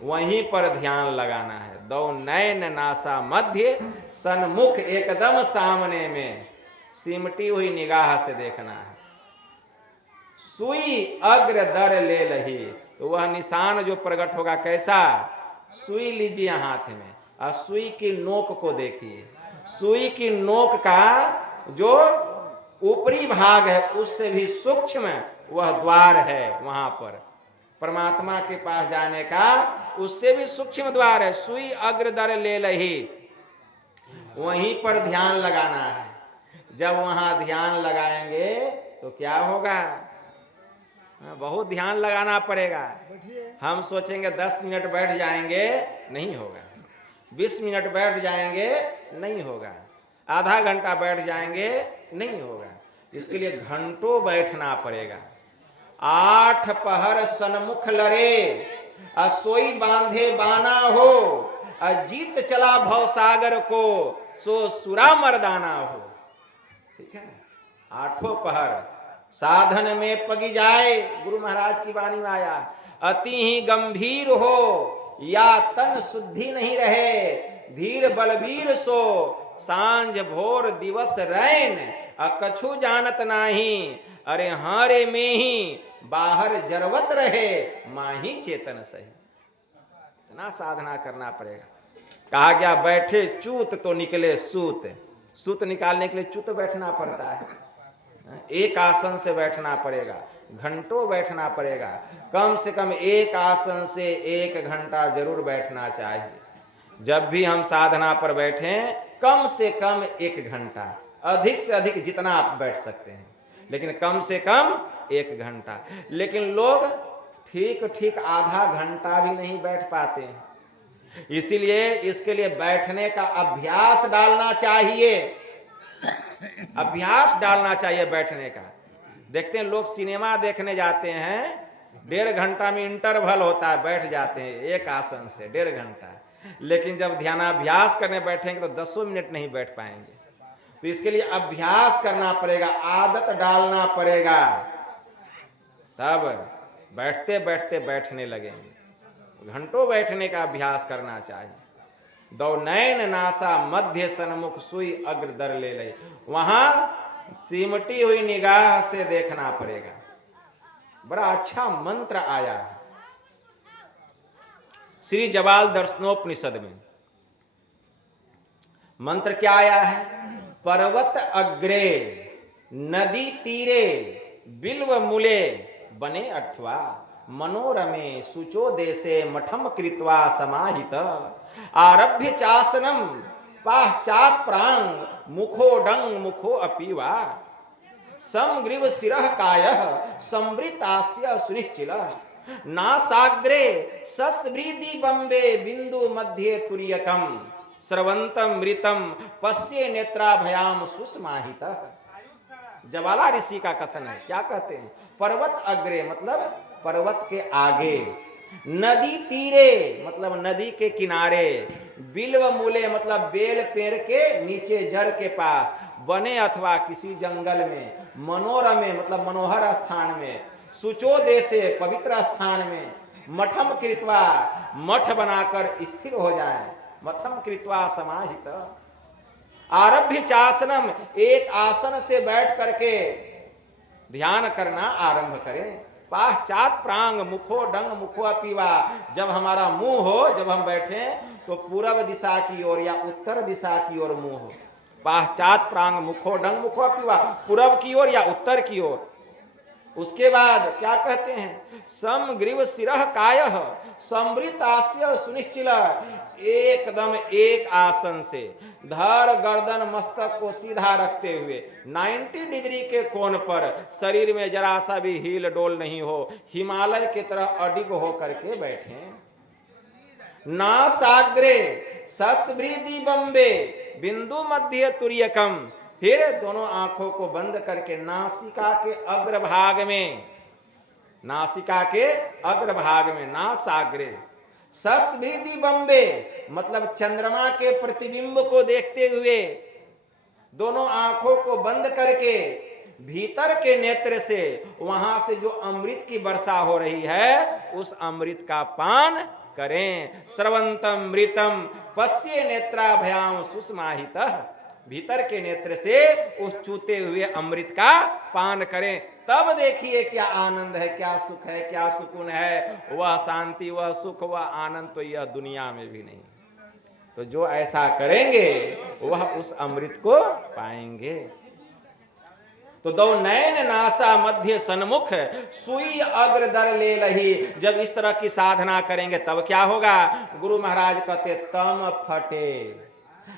वहीं पर ध्यान लगाना है। दो नयन नासा मध्य सन्मुख, एकदम सामने में, सिमटी हुई निगाह से देखना है। सुई अग्र दर ले लही, तो वह निशान जो प्रकट होगा कैसा? सुई लीजिए हाथ में और सुई की नोक को देखिए। सुई की नोक का जो ऊपरी भाग है उससे भी सूक्ष्म वह द्वार है, वहां पर परमात्मा के पास जाने का उससे भी सूक्ष्म द्वार है। सुई अग्रदर ले लही, वहीं पर ध्यान लगाना है। जब वहां ध्यान लगाएंगे तो क्या होगा? बहुत ध्यान लगाना पड़ेगा। हम सोचेंगे 10 मिनट बैठ जाएंगे, नहीं होगा। 20 मिनट बैठ जाएंगे, नहीं होगा। आधा घंटा बैठ जाएंगे, नहीं होगा। इसके लिए घंटों बैठना पड़ेगा। 8 पहर सन्मुख लरे, सोई बांधे बाना हो, जीत चला भवसागर को, सो सुरा मर्दाना हो। ठीक है ना। 8 पहर साधन में पगी जाए, गुरु महाराज की वाणी में आया, अति ही गंभीर हो या तन शुद्धि नहीं रहे, धीर बलबीर सो, सांझ भोर दिवस रैन, कछु जानत नाही, अरे हारे में ही बाहर जरवत रहे, माही चेतन सही। इतना साधना करना पड़ेगा। कहा गया बैठे चूत तो निकले सूत। सूत निकालने के लिए चूत बैठना पड़ता है। एक आसन से बैठना पड़ेगा, घंटों बैठना पड़ेगा। कम से कम एक आसन से 1 घंटा जरूर बैठना चाहिए। जब भी हम साधना पर बैठें, कम से कम 1 घंटा, अधिक से अधिक जितना आप बैठ सकते हैं, लेकिन कम से कम 1 घंटा। लेकिन लोग ठीक ठीक आधा घंटा भी नहीं बैठ पाते हैं। इसीलिए इसके लिए बैठने का अभ्यास डालना चाहिए। अभ्यास डालना चाहिए बैठने का। देखते हैं लोग सिनेमा देखने जाते हैं, 1.5 घंटा में इंटरवल होता है, बैठ जाते हैं एक आसन से 1.5 घंटा। लेकिन जब ध्यानाभ्यास करने बैठेंगे तो 10 मिनट नहीं बैठ पाएंगे। तो इसके लिए अभ्यास करना पड़ेगा, आदत डालना पड़ेगा, तब बैठते बैठते बैठने लगेंगे। तो घंटों बैठने का अभ्यास करना चाहिए। दो नयन नासा मध्य सन्मुख, सुई अग्र दर ले ले, वहां सिमटी हुई निगाह से देखना पड़ेगा। बड़ा अच्छा मंत्र आया है श्री जवाल दर्शनोपनिषद में। मंत्र क्या आया है? पर्वत अग्रे नदी तीरे बिल्व मूले बने अर्थवा, मनोरमे सुचो देशे मठम कृत्वा समाहित, आरभ्य चासनम पाश्चात प्रांग मुखोडंग मुखो अपीवा, समग्रीव शिरः कायः संवृतास्य सुनिश्चिल, नासाग्रे सस्वृद्धि बम्बे बिंदु मध्ये तुर्यकम, स्रवंतम मृतम पश्ये नेत्राभयाम सुस्माहित। जवाला ऋषि का कथन है। क्या कहते हैं? पर्वत अग्रे मतलब पर्वत के आगे, नदी तीरे मतलब नदी के किनारे, बिल्व मूले मतलब बेल पेड़ के नीचे जड़ के पास, बने अथवा किसी जंगल में, मनोरमे मतलब मनोहर स्थान में, शुचो देशे पवित्र स्थान में, मठम कृत्वा मठ बनाकर स्थिर हो जाए, मठम कृत्वा समाहित, आरभ्य चासनम एक आसन से बैठ करके ध्यान करना आरंभ करें, पाश्चात प्रांग मुखो डंग मुखो अपीवा, जब हमारा मुंह हो, जब हम बैठे तो पूर्व दिशा की ओर या उत्तर दिशा की ओर मुंह हो, पाश्चात प्रांग मुखो डंग मुखो अपीवा, पूर्व की ओर या उत्तर की ओर। उसके बाद क्या कहते हैं, समग्रीव सिरह कायः समृतास्य सुनिश्चिल, एकदम एक आसन से धड़ गर्दन मस्तक को सीधा रखते हुए 90 डिग्री के कोण पर, शरीर में जरा सा भी हिल डोल नहीं हो, हिमालय की तरह अडिग हो करके बैठे। नासाग्रे सस्वृद्धि बम्बे बिंदु मध्य तुर्यकम, फिर दोनों आंखों को बंद करके नासिका के अग्रभाग में, नासिका के अग्रभाग में नासाग्रे, सस्वृद्धि बम्बे मतलब चंद्रमा के प्रतिबिंब को देखते हुए दोनों आंखों को बंद करके भीतर के नेत्र से वहां से जो अमृत की वर्षा हो रही है उस अमृत का पान करें। स्रवंतम मृतम पश्ये नेत्राभयाम सुस्माहितः, भीतर के नेत्र से उस चूते हुए अमृत का पान करें, तब देखिए क्या आनंद है, क्या सुख है, क्या सुकून है, वह शांति, वह सुख, वह आनंद तो यह दुनिया में भी नहीं। तो जो ऐसा करेंगे वह उस अमृत को पाएंगे। तो दो नयन नासा मध्य सन्मुख सुई अग्रदर ले लही, जब इस तरह की साधना करेंगे तब क्या होगा, गुरु महाराज कहते तम फटे,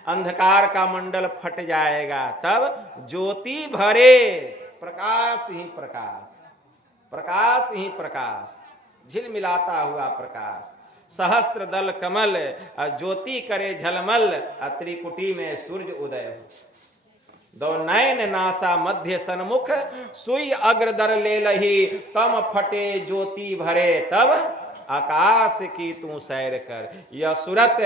अंधकार का मंडल फट जाएगा, तब ज्योति भरे, प्रकाश ही प्रकाश, प्रकाश ही प्रकाश, झिलमिलाता हुआ प्रकाश, सहस्त्र दल कमल ज्योति करे झलमल, त्रिकुटी में सूर्य उदय हो। दो नयन नासा मध्य सन्मुख सुई अग्रदर ले लही, तम फटे ज्योति भरे, तब आकाश की तू सैर कर। यह सूरत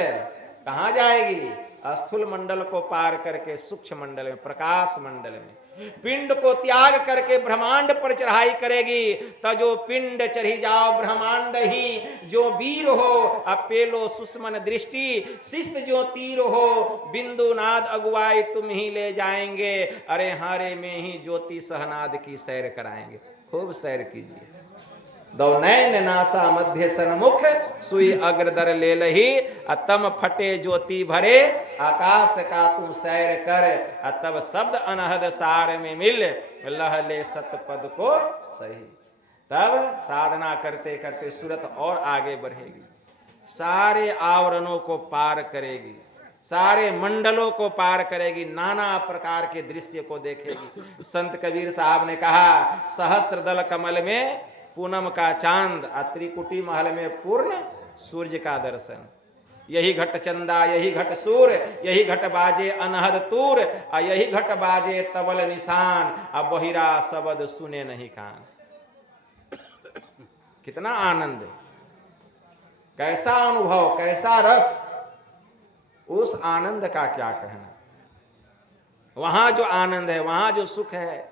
कहाँ जाएगी, स्थूल मंडल को पार करके सूक्ष्म मंडल में, प्रकाश मंडल में, पिंड को त्याग करके ब्रह्मांड पर चढ़ाई करेगी। तजो पिंड चढ़ी जाओ ब्रह्मांड ही, जो वीर हो अपेलो सुस्मन दृष्टि, शिस्त जो तीर हो बिंदु नाद अगुवाई तुम ही ले जाएंगे, अरे हारे में ही ज्योति सहनाद की सैर कराएंगे। खूब सैर कीजिए। दो नयन नासा मध्य सन्मुख सुई अग्रदर ले लही, तम फटे ज्योति भरे, आकाश का तू सैर कर, तब शब्द अनहद सार में मिल, लह ले सतपद को सही। तब साधना करते करते सूरत और आगे बढ़ेगी, सारे आवरणों को पार करेगी, सारे मंडलों को पार करेगी, नाना प्रकार के दृश्य को देखेगी। संत कबीर साहब ने कहा, सहस्त्र दल कमल में पूनम का चांद, त्रिकुटी महल में पूर्ण सूर्य का दर्शन। यही घट चंदा, यही घट सूर, यही घट बाजे अनहद तूर, यही घट बाजे तबल निशान, अब बहिरा शब्द सुने नहीं कान। कितना आनंद, कैसा अनुभव, कैसा रस, उस आनंद का क्या कहना। वहां जो आनंद है, वहां जो सुख है,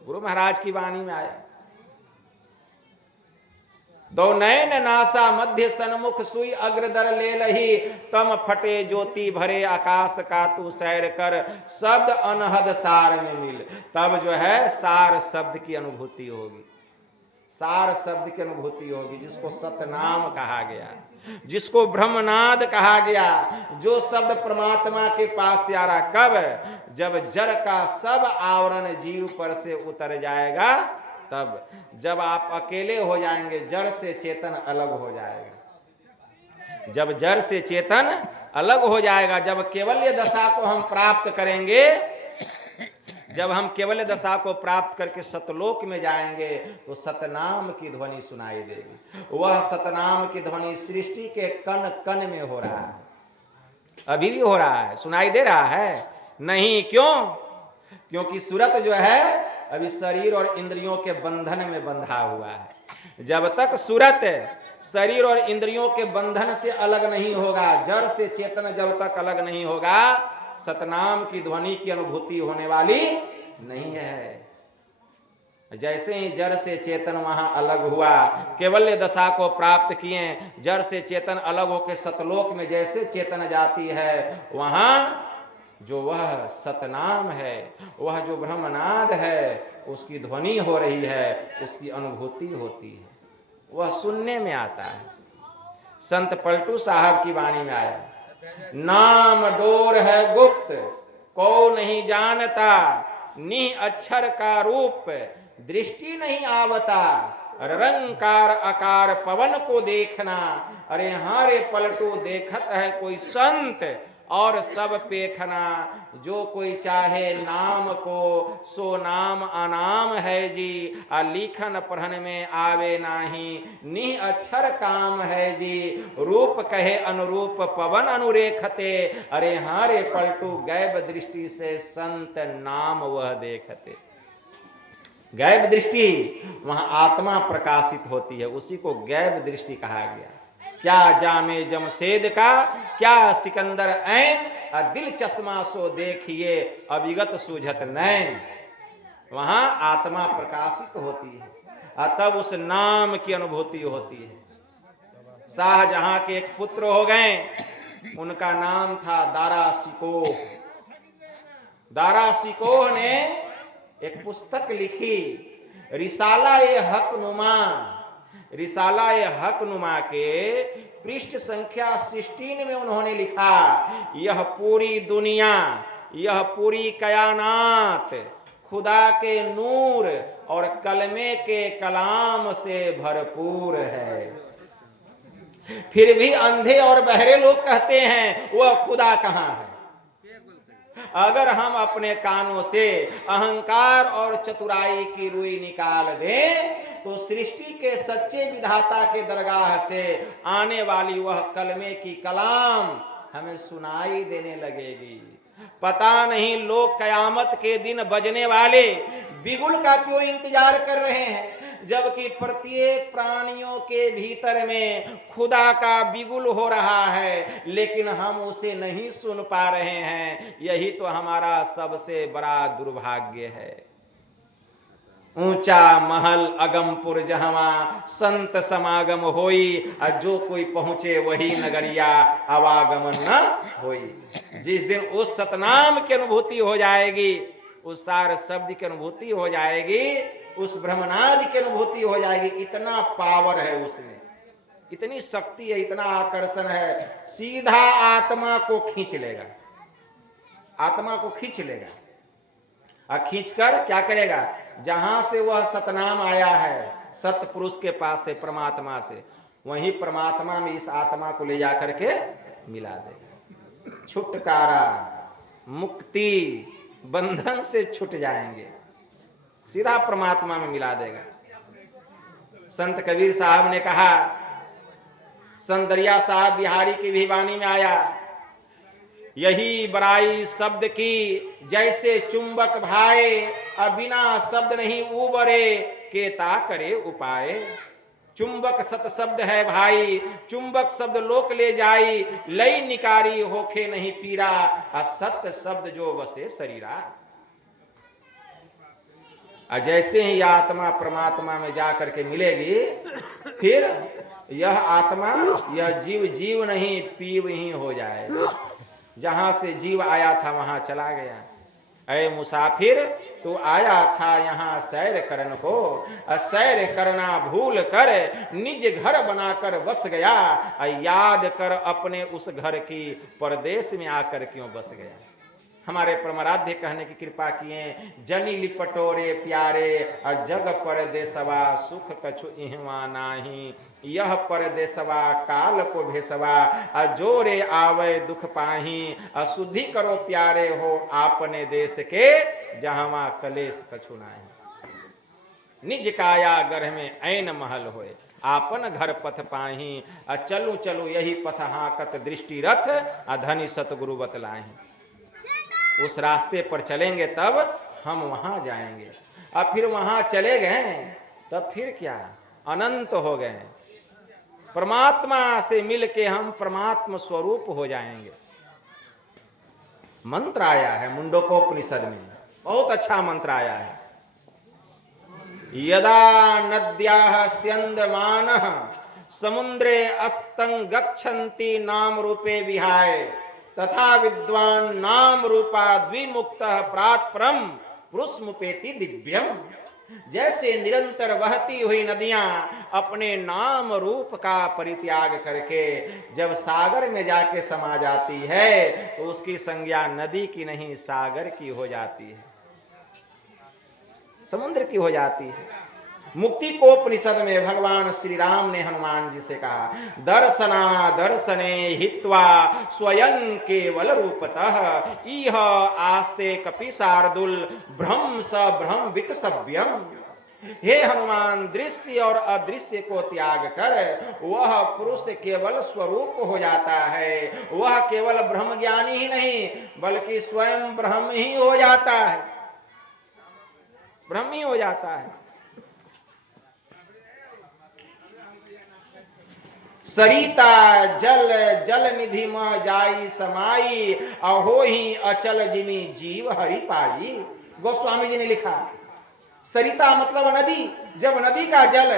गुरु महाराज की वाणी में आया। दो नयन नासा मध्य सन्मुख सुई अग्रदर ले लही, तम फटे ज्योति भरे, आकाश का तू सैर कर, शब्द अनहद सार में मिल। तब जो है सार शब्द की अनुभूति होगी, सार शब्द की अनुभूति होगी, जिसको सतनाम कहा गया, जिसको ब्रह्मनाद कहा गया, जो शब्द परमात्मा के पास आ रहा। कब, जब जड़ का सब आवरण जीव पर से उतर जाएगा, तब जब आप अकेले हो जाएंगे, जड़ से चेतन अलग हो जाएगा। जब जड़ से चेतन अलग हो जाएगा, जब केवल्य दशा को हम प्राप्त करेंगे, जब हम केवल्य दशा को प्राप्त करके सतलोक में जाएंगे, तो सतनाम की ध्वनि सुनाई देगी। वह सतनाम की ध्वनि सृष्टि के कण कण में हो रहा है, अभी भी हो रहा है, सुनाई दे रहा है नहीं। क्यों? क्योंकि सूरत जो है अभी शरीर और इंद्रियों के बंधन में बंधा हुआ है। जब तक सूरत शरीर और इंद्रियों के बंधन से अलग नहीं होगा, जड़ से चेतन जब तक अलग नहीं होगा, सतनाम की ध्वनि की अनुभूति होने वाली नहीं है। जैसे ही जड़ से चेतन वहां अलग हुआ, केवल्य दशा को प्राप्त किए, जड़ से चेतन अलग होकर सतलोक में जैसे चेतन जाती है, वहां जो वह सतनाम है, वह जो ब्रह्मनाद है, उसकी ध्वनि हो रही है, उसकी अनुभूति होती है, वह सुनने में आता है। संत पलटू साहब की वाणी में आया, नाम डोर है गुप्त को नहीं जानता, निह अक्षर का रूप दृष्टि नहीं आवता, रंकार आकार पवन को देखना। अरे हाँ रे पलटू, देखत है कोई संत और सब पेखना, जो कोई चाहे नाम को सो नाम अनाम है जी, आ लिखन पढ़न में आवे नाही, निह अक्षर काम है जी, रूप कहे अनुरूप पवन अनुरेखते। अरे हाँ रे पलटू, गैब दृष्टि से संत नाम वह देखते। गैब दृष्टि, वहां आत्मा प्रकाशित होती है, उसी को गैब दृष्टि कहा गया। क्या जामे जमशेद का, क्या सिकंदर ऐन, दिल चश्मा सो देखिए अविगत सूझत नैन। वहां आत्मा प्रकाशित होती है, तब उस नाम की अनुभूति होती है। शाहजहां के एक पुत्र हो गए, उनका नाम था दारा शिकोह। दारा शिकोह ने एक पुस्तक लिखी, रिसाला ए हक नुमा। रिसाला ए हक नुमा के पृष्ठ संख्या 16 में उन्होंने लिखा, यह पूरी दुनिया, यह पूरी कायनात खुदा के नूर और कलमे के कलाम से भरपूर है। फिर भी अंधे और बहरे लोग कहते हैं वह खुदा कहाँ है। अगर हम अपने कानों से अहंकार और चतुराई की रुई निकाल दें, तो सृष्टि के सच्चे विधाता के दरगाह से आने वाली वह कलमे की कलाम हमें सुनाई देने लगेगी। पता नहीं लोग कयामत के दिन बजने वाले बिगुल का क्यों इंतजार कर रहे हैं, जबकि प्रत्येक प्राणियों के भीतर में खुदा का बिगुल हो रहा है, लेकिन हम उसे नहीं सुन पा रहे हैं। यही तो हमारा सबसे बड़ा दुर्भाग्य है। ऊंचा महल अगमपुर जहवा संत समागम होई, जो कोई पहुंचे वही नगरिया आवागमन न होई। जिस दिन उस सतनाम की अनुभूति हो जाएगी, उस सार शब्द की अनुभूति हो जाएगी, उस ब्रह्मनाद की अनुभूति हो जाएगी। इतना पावर है उसमें, इतनी शक्ति है, इतना आकर्षण है, सीधा आत्मा को खींच लेगा। आत्मा को खींच लेगा, और खींचकर क्या करेगा, जहां से वह सतनाम आया है, सतपुरुष के पास से, परमात्मा से, वहीं परमात्मा में इस आत्मा को ले जाकर के मिला देगा। छुटकारा, मुक्ति, बंधन से छूट जाएंगे, सीधा परमात्मा में मिला देगा। संत कबीर साहब ने कहा, संत दरिया साहब बिहारी की भी वाणी में आया, यही बड़ाई शब्द की जैसे चुंबक भाए, बिना शब्द नहीं उबरे, केता करे उपाय। चुंबक सत शब्द है भाई, चुंबक शब्द लोक ले जाई, लई निकारी होखे नहीं पीरा, असत शब्द जो बसे शरीरा। जैसे ही आत्मा परमात्मा में जाकर के मिलेगी, फिर यह आत्मा, यह जीव जीव नहीं पीव ही हो जाएगा। जहां से जीव आया था वहां चला गया। ऐ मुसाफिर, तू आया था यहाँ सैर करन को, सैर करना भूल कर निज घर बनाकर बस गया, याद कर अपने उस घर की परदेश में आकर क्यों बस गया। हमारे परमाराध्य कहने की कृपा किए, जनी लिपटोरे प्यारे, जग परदेसवा सुख कछु इहवा नाही, यह परदेसवा काल को भेसवा, जोरे आवे दुख पाही, शुद्धि करो प्यारे हो आपने देश के, जहां कलेश कछु नाही। निज काया गर्भ में ऐन महल होए, आपन घर पथ पाही, चलू चलू यही पथ हाकत दृष्टि रथ, धनी सतगुरु बतलाही। उस रास्ते पर चलेंगे तब हम वहां जाएंगे। अब फिर वहां चले गए तब फिर क्या, अनंत हो गए। परमात्मा से मिलके हम परमात्मा स्वरूप हो जाएंगे। मंत्र आया है मुंडकोपनिषद में, बहुत अच्छा मंत्र आया है। यदा नद्याः स्यन्दमानः समुद्रे अस्तं गच्छन्ति नाम रूपे विहाय तथा विद्वान नाम रूपाद् विमुक्तः प्रात् परम पुरुषमुपेति दिव्यम। जैसे निरंतर बहती हुई नदियां अपने नाम रूप का परित्याग करके जब सागर में जाके समा जाती है तो उसकी संज्ञा नदी की नहीं सागर की हो जाती है, समुद्र की हो जाती है। मुक्ति को उपनिषद में भगवान श्री राम ने हनुमान जी से कहा, दर्शना दर्शने हित्वा स्वयं केवल रूपतः इह आस्ते कपि शार्दुल भ्रम स भ्रम विकसव्यम। हे हनुमान, दृश्य और अदृश्य को त्याग कर वह पुरुष केवल स्वरूप हो जाता है। वह केवल ब्रह्म ज्ञानी ही नहीं बल्कि स्वयं ब्रह्म ही हो जाता है, ब्रह्म ही हो जाता है। सरिता जल जल निधि में जाई समाई अहो ही अचल जिमी जीव हरि पाई। गोस्वामी जी ने लिखा, सरिता मतलब नदी। जब नदी का जल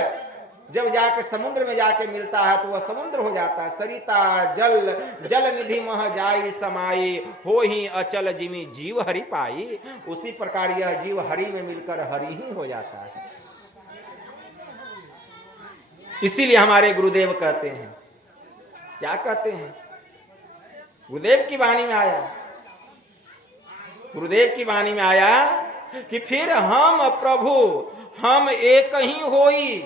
जब जाके समुद्र में जाके मिलता है तो वह समुद्र हो जाता है। सरिता जल जल निधि मह जाई समाई हो ही अचल जिमी जीव हरि पाई। उसी प्रकार यह जीव हरि में मिलकर हरि ही हो जाता है। इसीलिए हमारे गुरुदेव कहते हैं, क्या कहते हैं, गुरुदेव की वाणी में आया, गुरुदेव की वाणी में आया कि फिर हम प्रभु हम एक ही होई,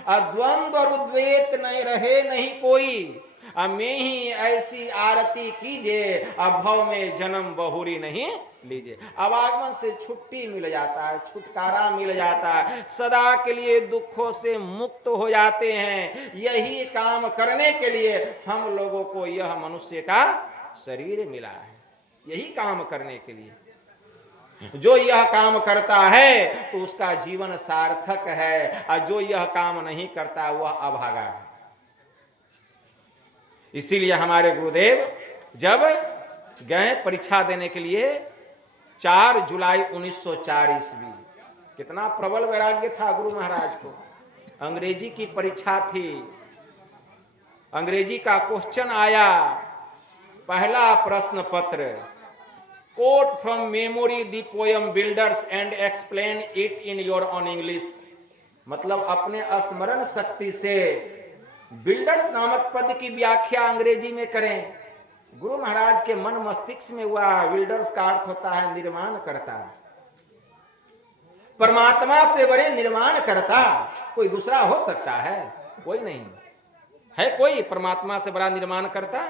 द्वंद्व और उद्वेत नहीं रहे नहीं कोई। मैं ही ऐसी आरती कीजिए, भव में जन्म बहुरी नहीं लीजिए। आवागमन से छुट्टी मिल जाता है, छुटकारा मिल जाता है, सदा के लिए दुखों से मुक्त हो जाते हैं। यही काम करने के लिए हम लोगों को यह मनुष्य का शरीर मिला है, यही काम करने के लिए। जो यह काम करता है तो उसका जीवन सार्थक है, और जो यह काम नहीं करता वह अभागा है। इसीलिए हमारे गुरुदेव जब गए परीक्षा देने के लिए 4 जुलाई 1904 ईस्वी, कितना प्रबल वैराग्य था गुरु महाराज को। अंग्रेजी की परीक्षा थी, अंग्रेजी का क्वेश्चन आया। पहला प्रश्न पत्र, quote from memory the poem builders and explain it in your on English. मतलब अपने स्मरण शक्ति से बिल्डर्स नामक पद की व्याख्या अंग्रेजी में करें। गुरु महाराज के मन मस्तिष्क में हुआ। बिल्डर्स का अर्थ होता है निर्माण करता। परमात्मा से बड़े निर्माण करता कोई दूसरा हो सकता है? कोई नहीं है, कोई परमात्मा से बड़ा निर्माण करता।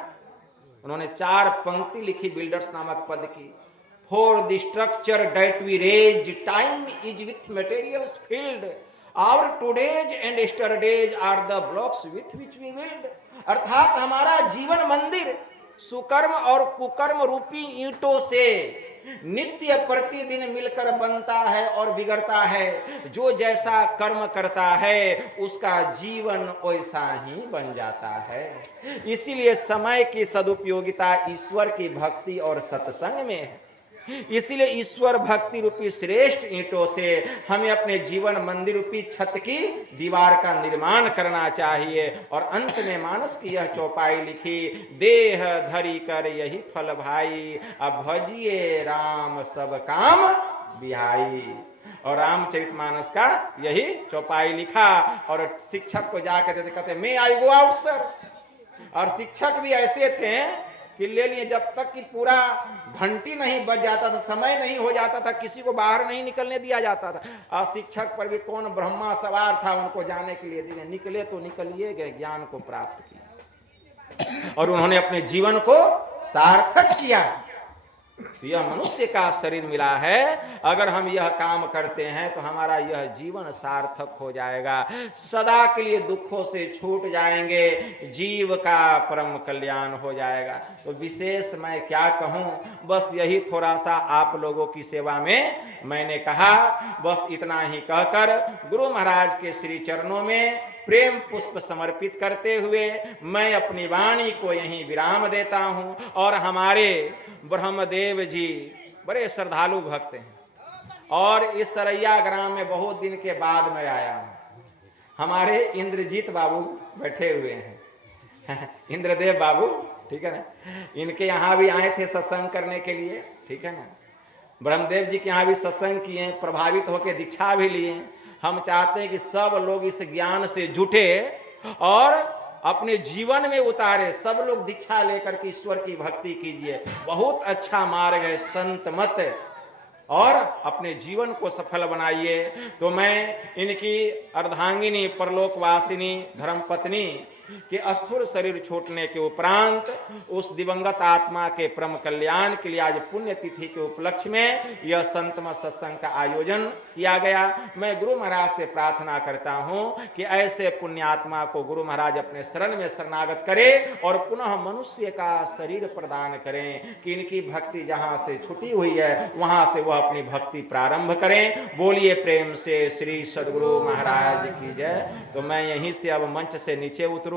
उन्होंने 4 पंक्ति लिखी बिल्डर्स नामक पद की। For the structure that we raise time is with materials filled our todays and yesterdays are the blocks with which we build. अर्थात हमारा जीवन मंदिर सुकर्म और कुकर्म रूपी ईंटों से नित्य प्रतिदिन मिलकर बनता है और बिगड़ता है। जो जैसा कर्म करता है उसका जीवन वैसा ही बन जाता है। इसीलिए समय की सदुपयोगिता ईश्वर की भक्ति और सत्संग में है। इसीलिए ईश्वर भक्ति रूपी श्रेष्ठ ईंटों से हमें अपने जीवन मंदिर रूपी छत की दीवार का निर्माण करना चाहिए। और अंत में मानस की यह चौपाई लिखी, देह धरी कर यही फल भाई, अब भजिए राम सब काम बिहाई। और रामचरितमानस का यही चौपाई लिखा। और शिक्षक को जाकर देते, कहते मे आई गो आउट सर। और शिक्षक भी ऐसे थे कि ले लिए, जब तक कि पूरा घंटी नहीं बज जाता था, समय नहीं हो जाता था, किसी को बाहर नहीं निकलने दिया जाता था। और शिक्षक पर भी कौन ब्रह्मा सवार था उनको जाने के लिए दिए। निकले तो निकलिए गए, ज्ञान को प्राप्त किया और उन्होंने अपने जीवन को सार्थक किया। यह मनुष्य का शरीर मिला है, अगर हम यह काम करते हैं तो हमारा यह जीवन सार्थक हो जाएगा, सदा के लिए दुखों से छूट जाएंगे, जीव का परम कल्याण हो जाएगा। तो विशेष मैं क्या कहूँ, बस यही थोड़ा सा आप लोगों की सेवा में मैंने कहा। बस इतना ही कहकर गुरु महाराज के श्री चरणों में प्रेम पुष्प समर्पित करते हुए मैं अपनी वाणी को यहीं विराम देता हूं। और हमारे ब्रह्मदेव जी बड़े श्रद्धालु भक्त हैं, और इस सरैया ग्राम में बहुत दिन के बाद मैं आया हूं। हमारे इंद्रजीत बाबू बैठे हुए हैं इंद्रदेव बाबू, ठीक है ना, इनके यहाँ भी आए थे सत्संग करने के लिए, ठीक है ना। ब्रह्मदेव जी के यहाँ भी सत्संग किए, प्रभावित होकर दीक्षा भी लिए। हम चाहते हैं कि सब लोग इस ज्ञान से जुटे और अपने जीवन में उतारे, सब लोग दीक्षा लेकर के ईश्वर की भक्ति कीजिए। बहुत अच्छा मार्ग है संत मत, और अपने जीवन को सफल बनाइए। तो मैं इनकी अर्धांगिनी परलोकवासिनी धर्मपत्नी कि स्थूल शरीर छूटने के उपरांत उस दिवंगत आत्मा के परम कल्याण के लिए आज पुण्य तिथि के उपलक्ष्य में यह संतमत सत्संग का आयोजन किया गया। मैं गुरु महाराज से प्रार्थना करता हूं कि ऐसे पुण्यात्मा को गुरु महाराज अपने शरण में शरणागत करें और पुनः मनुष्य का शरीर प्रदान करें कि इनकी भक्ति जहां से छुटी हुई है वहां से वह अपनी भक्ति प्रारंभ करें। बोलिए प्रेम से श्री सद्गुरु महाराज की जय। तो मैं यहीं से अब मंच से नीचे उतरूंगा,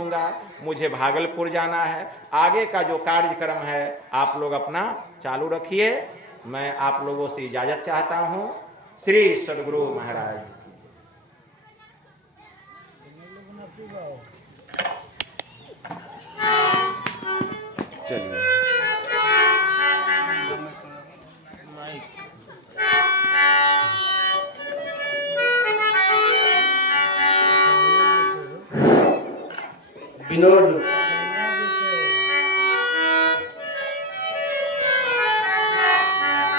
मुझे भागलपुर जाना है। आगे का जो कार्यक्रम है आप लोग अपना चालू रखिए। मैं आप लोगों से इजाजत चाहता हूं। श्री सद्गुरु महाराज। चलिए विनोद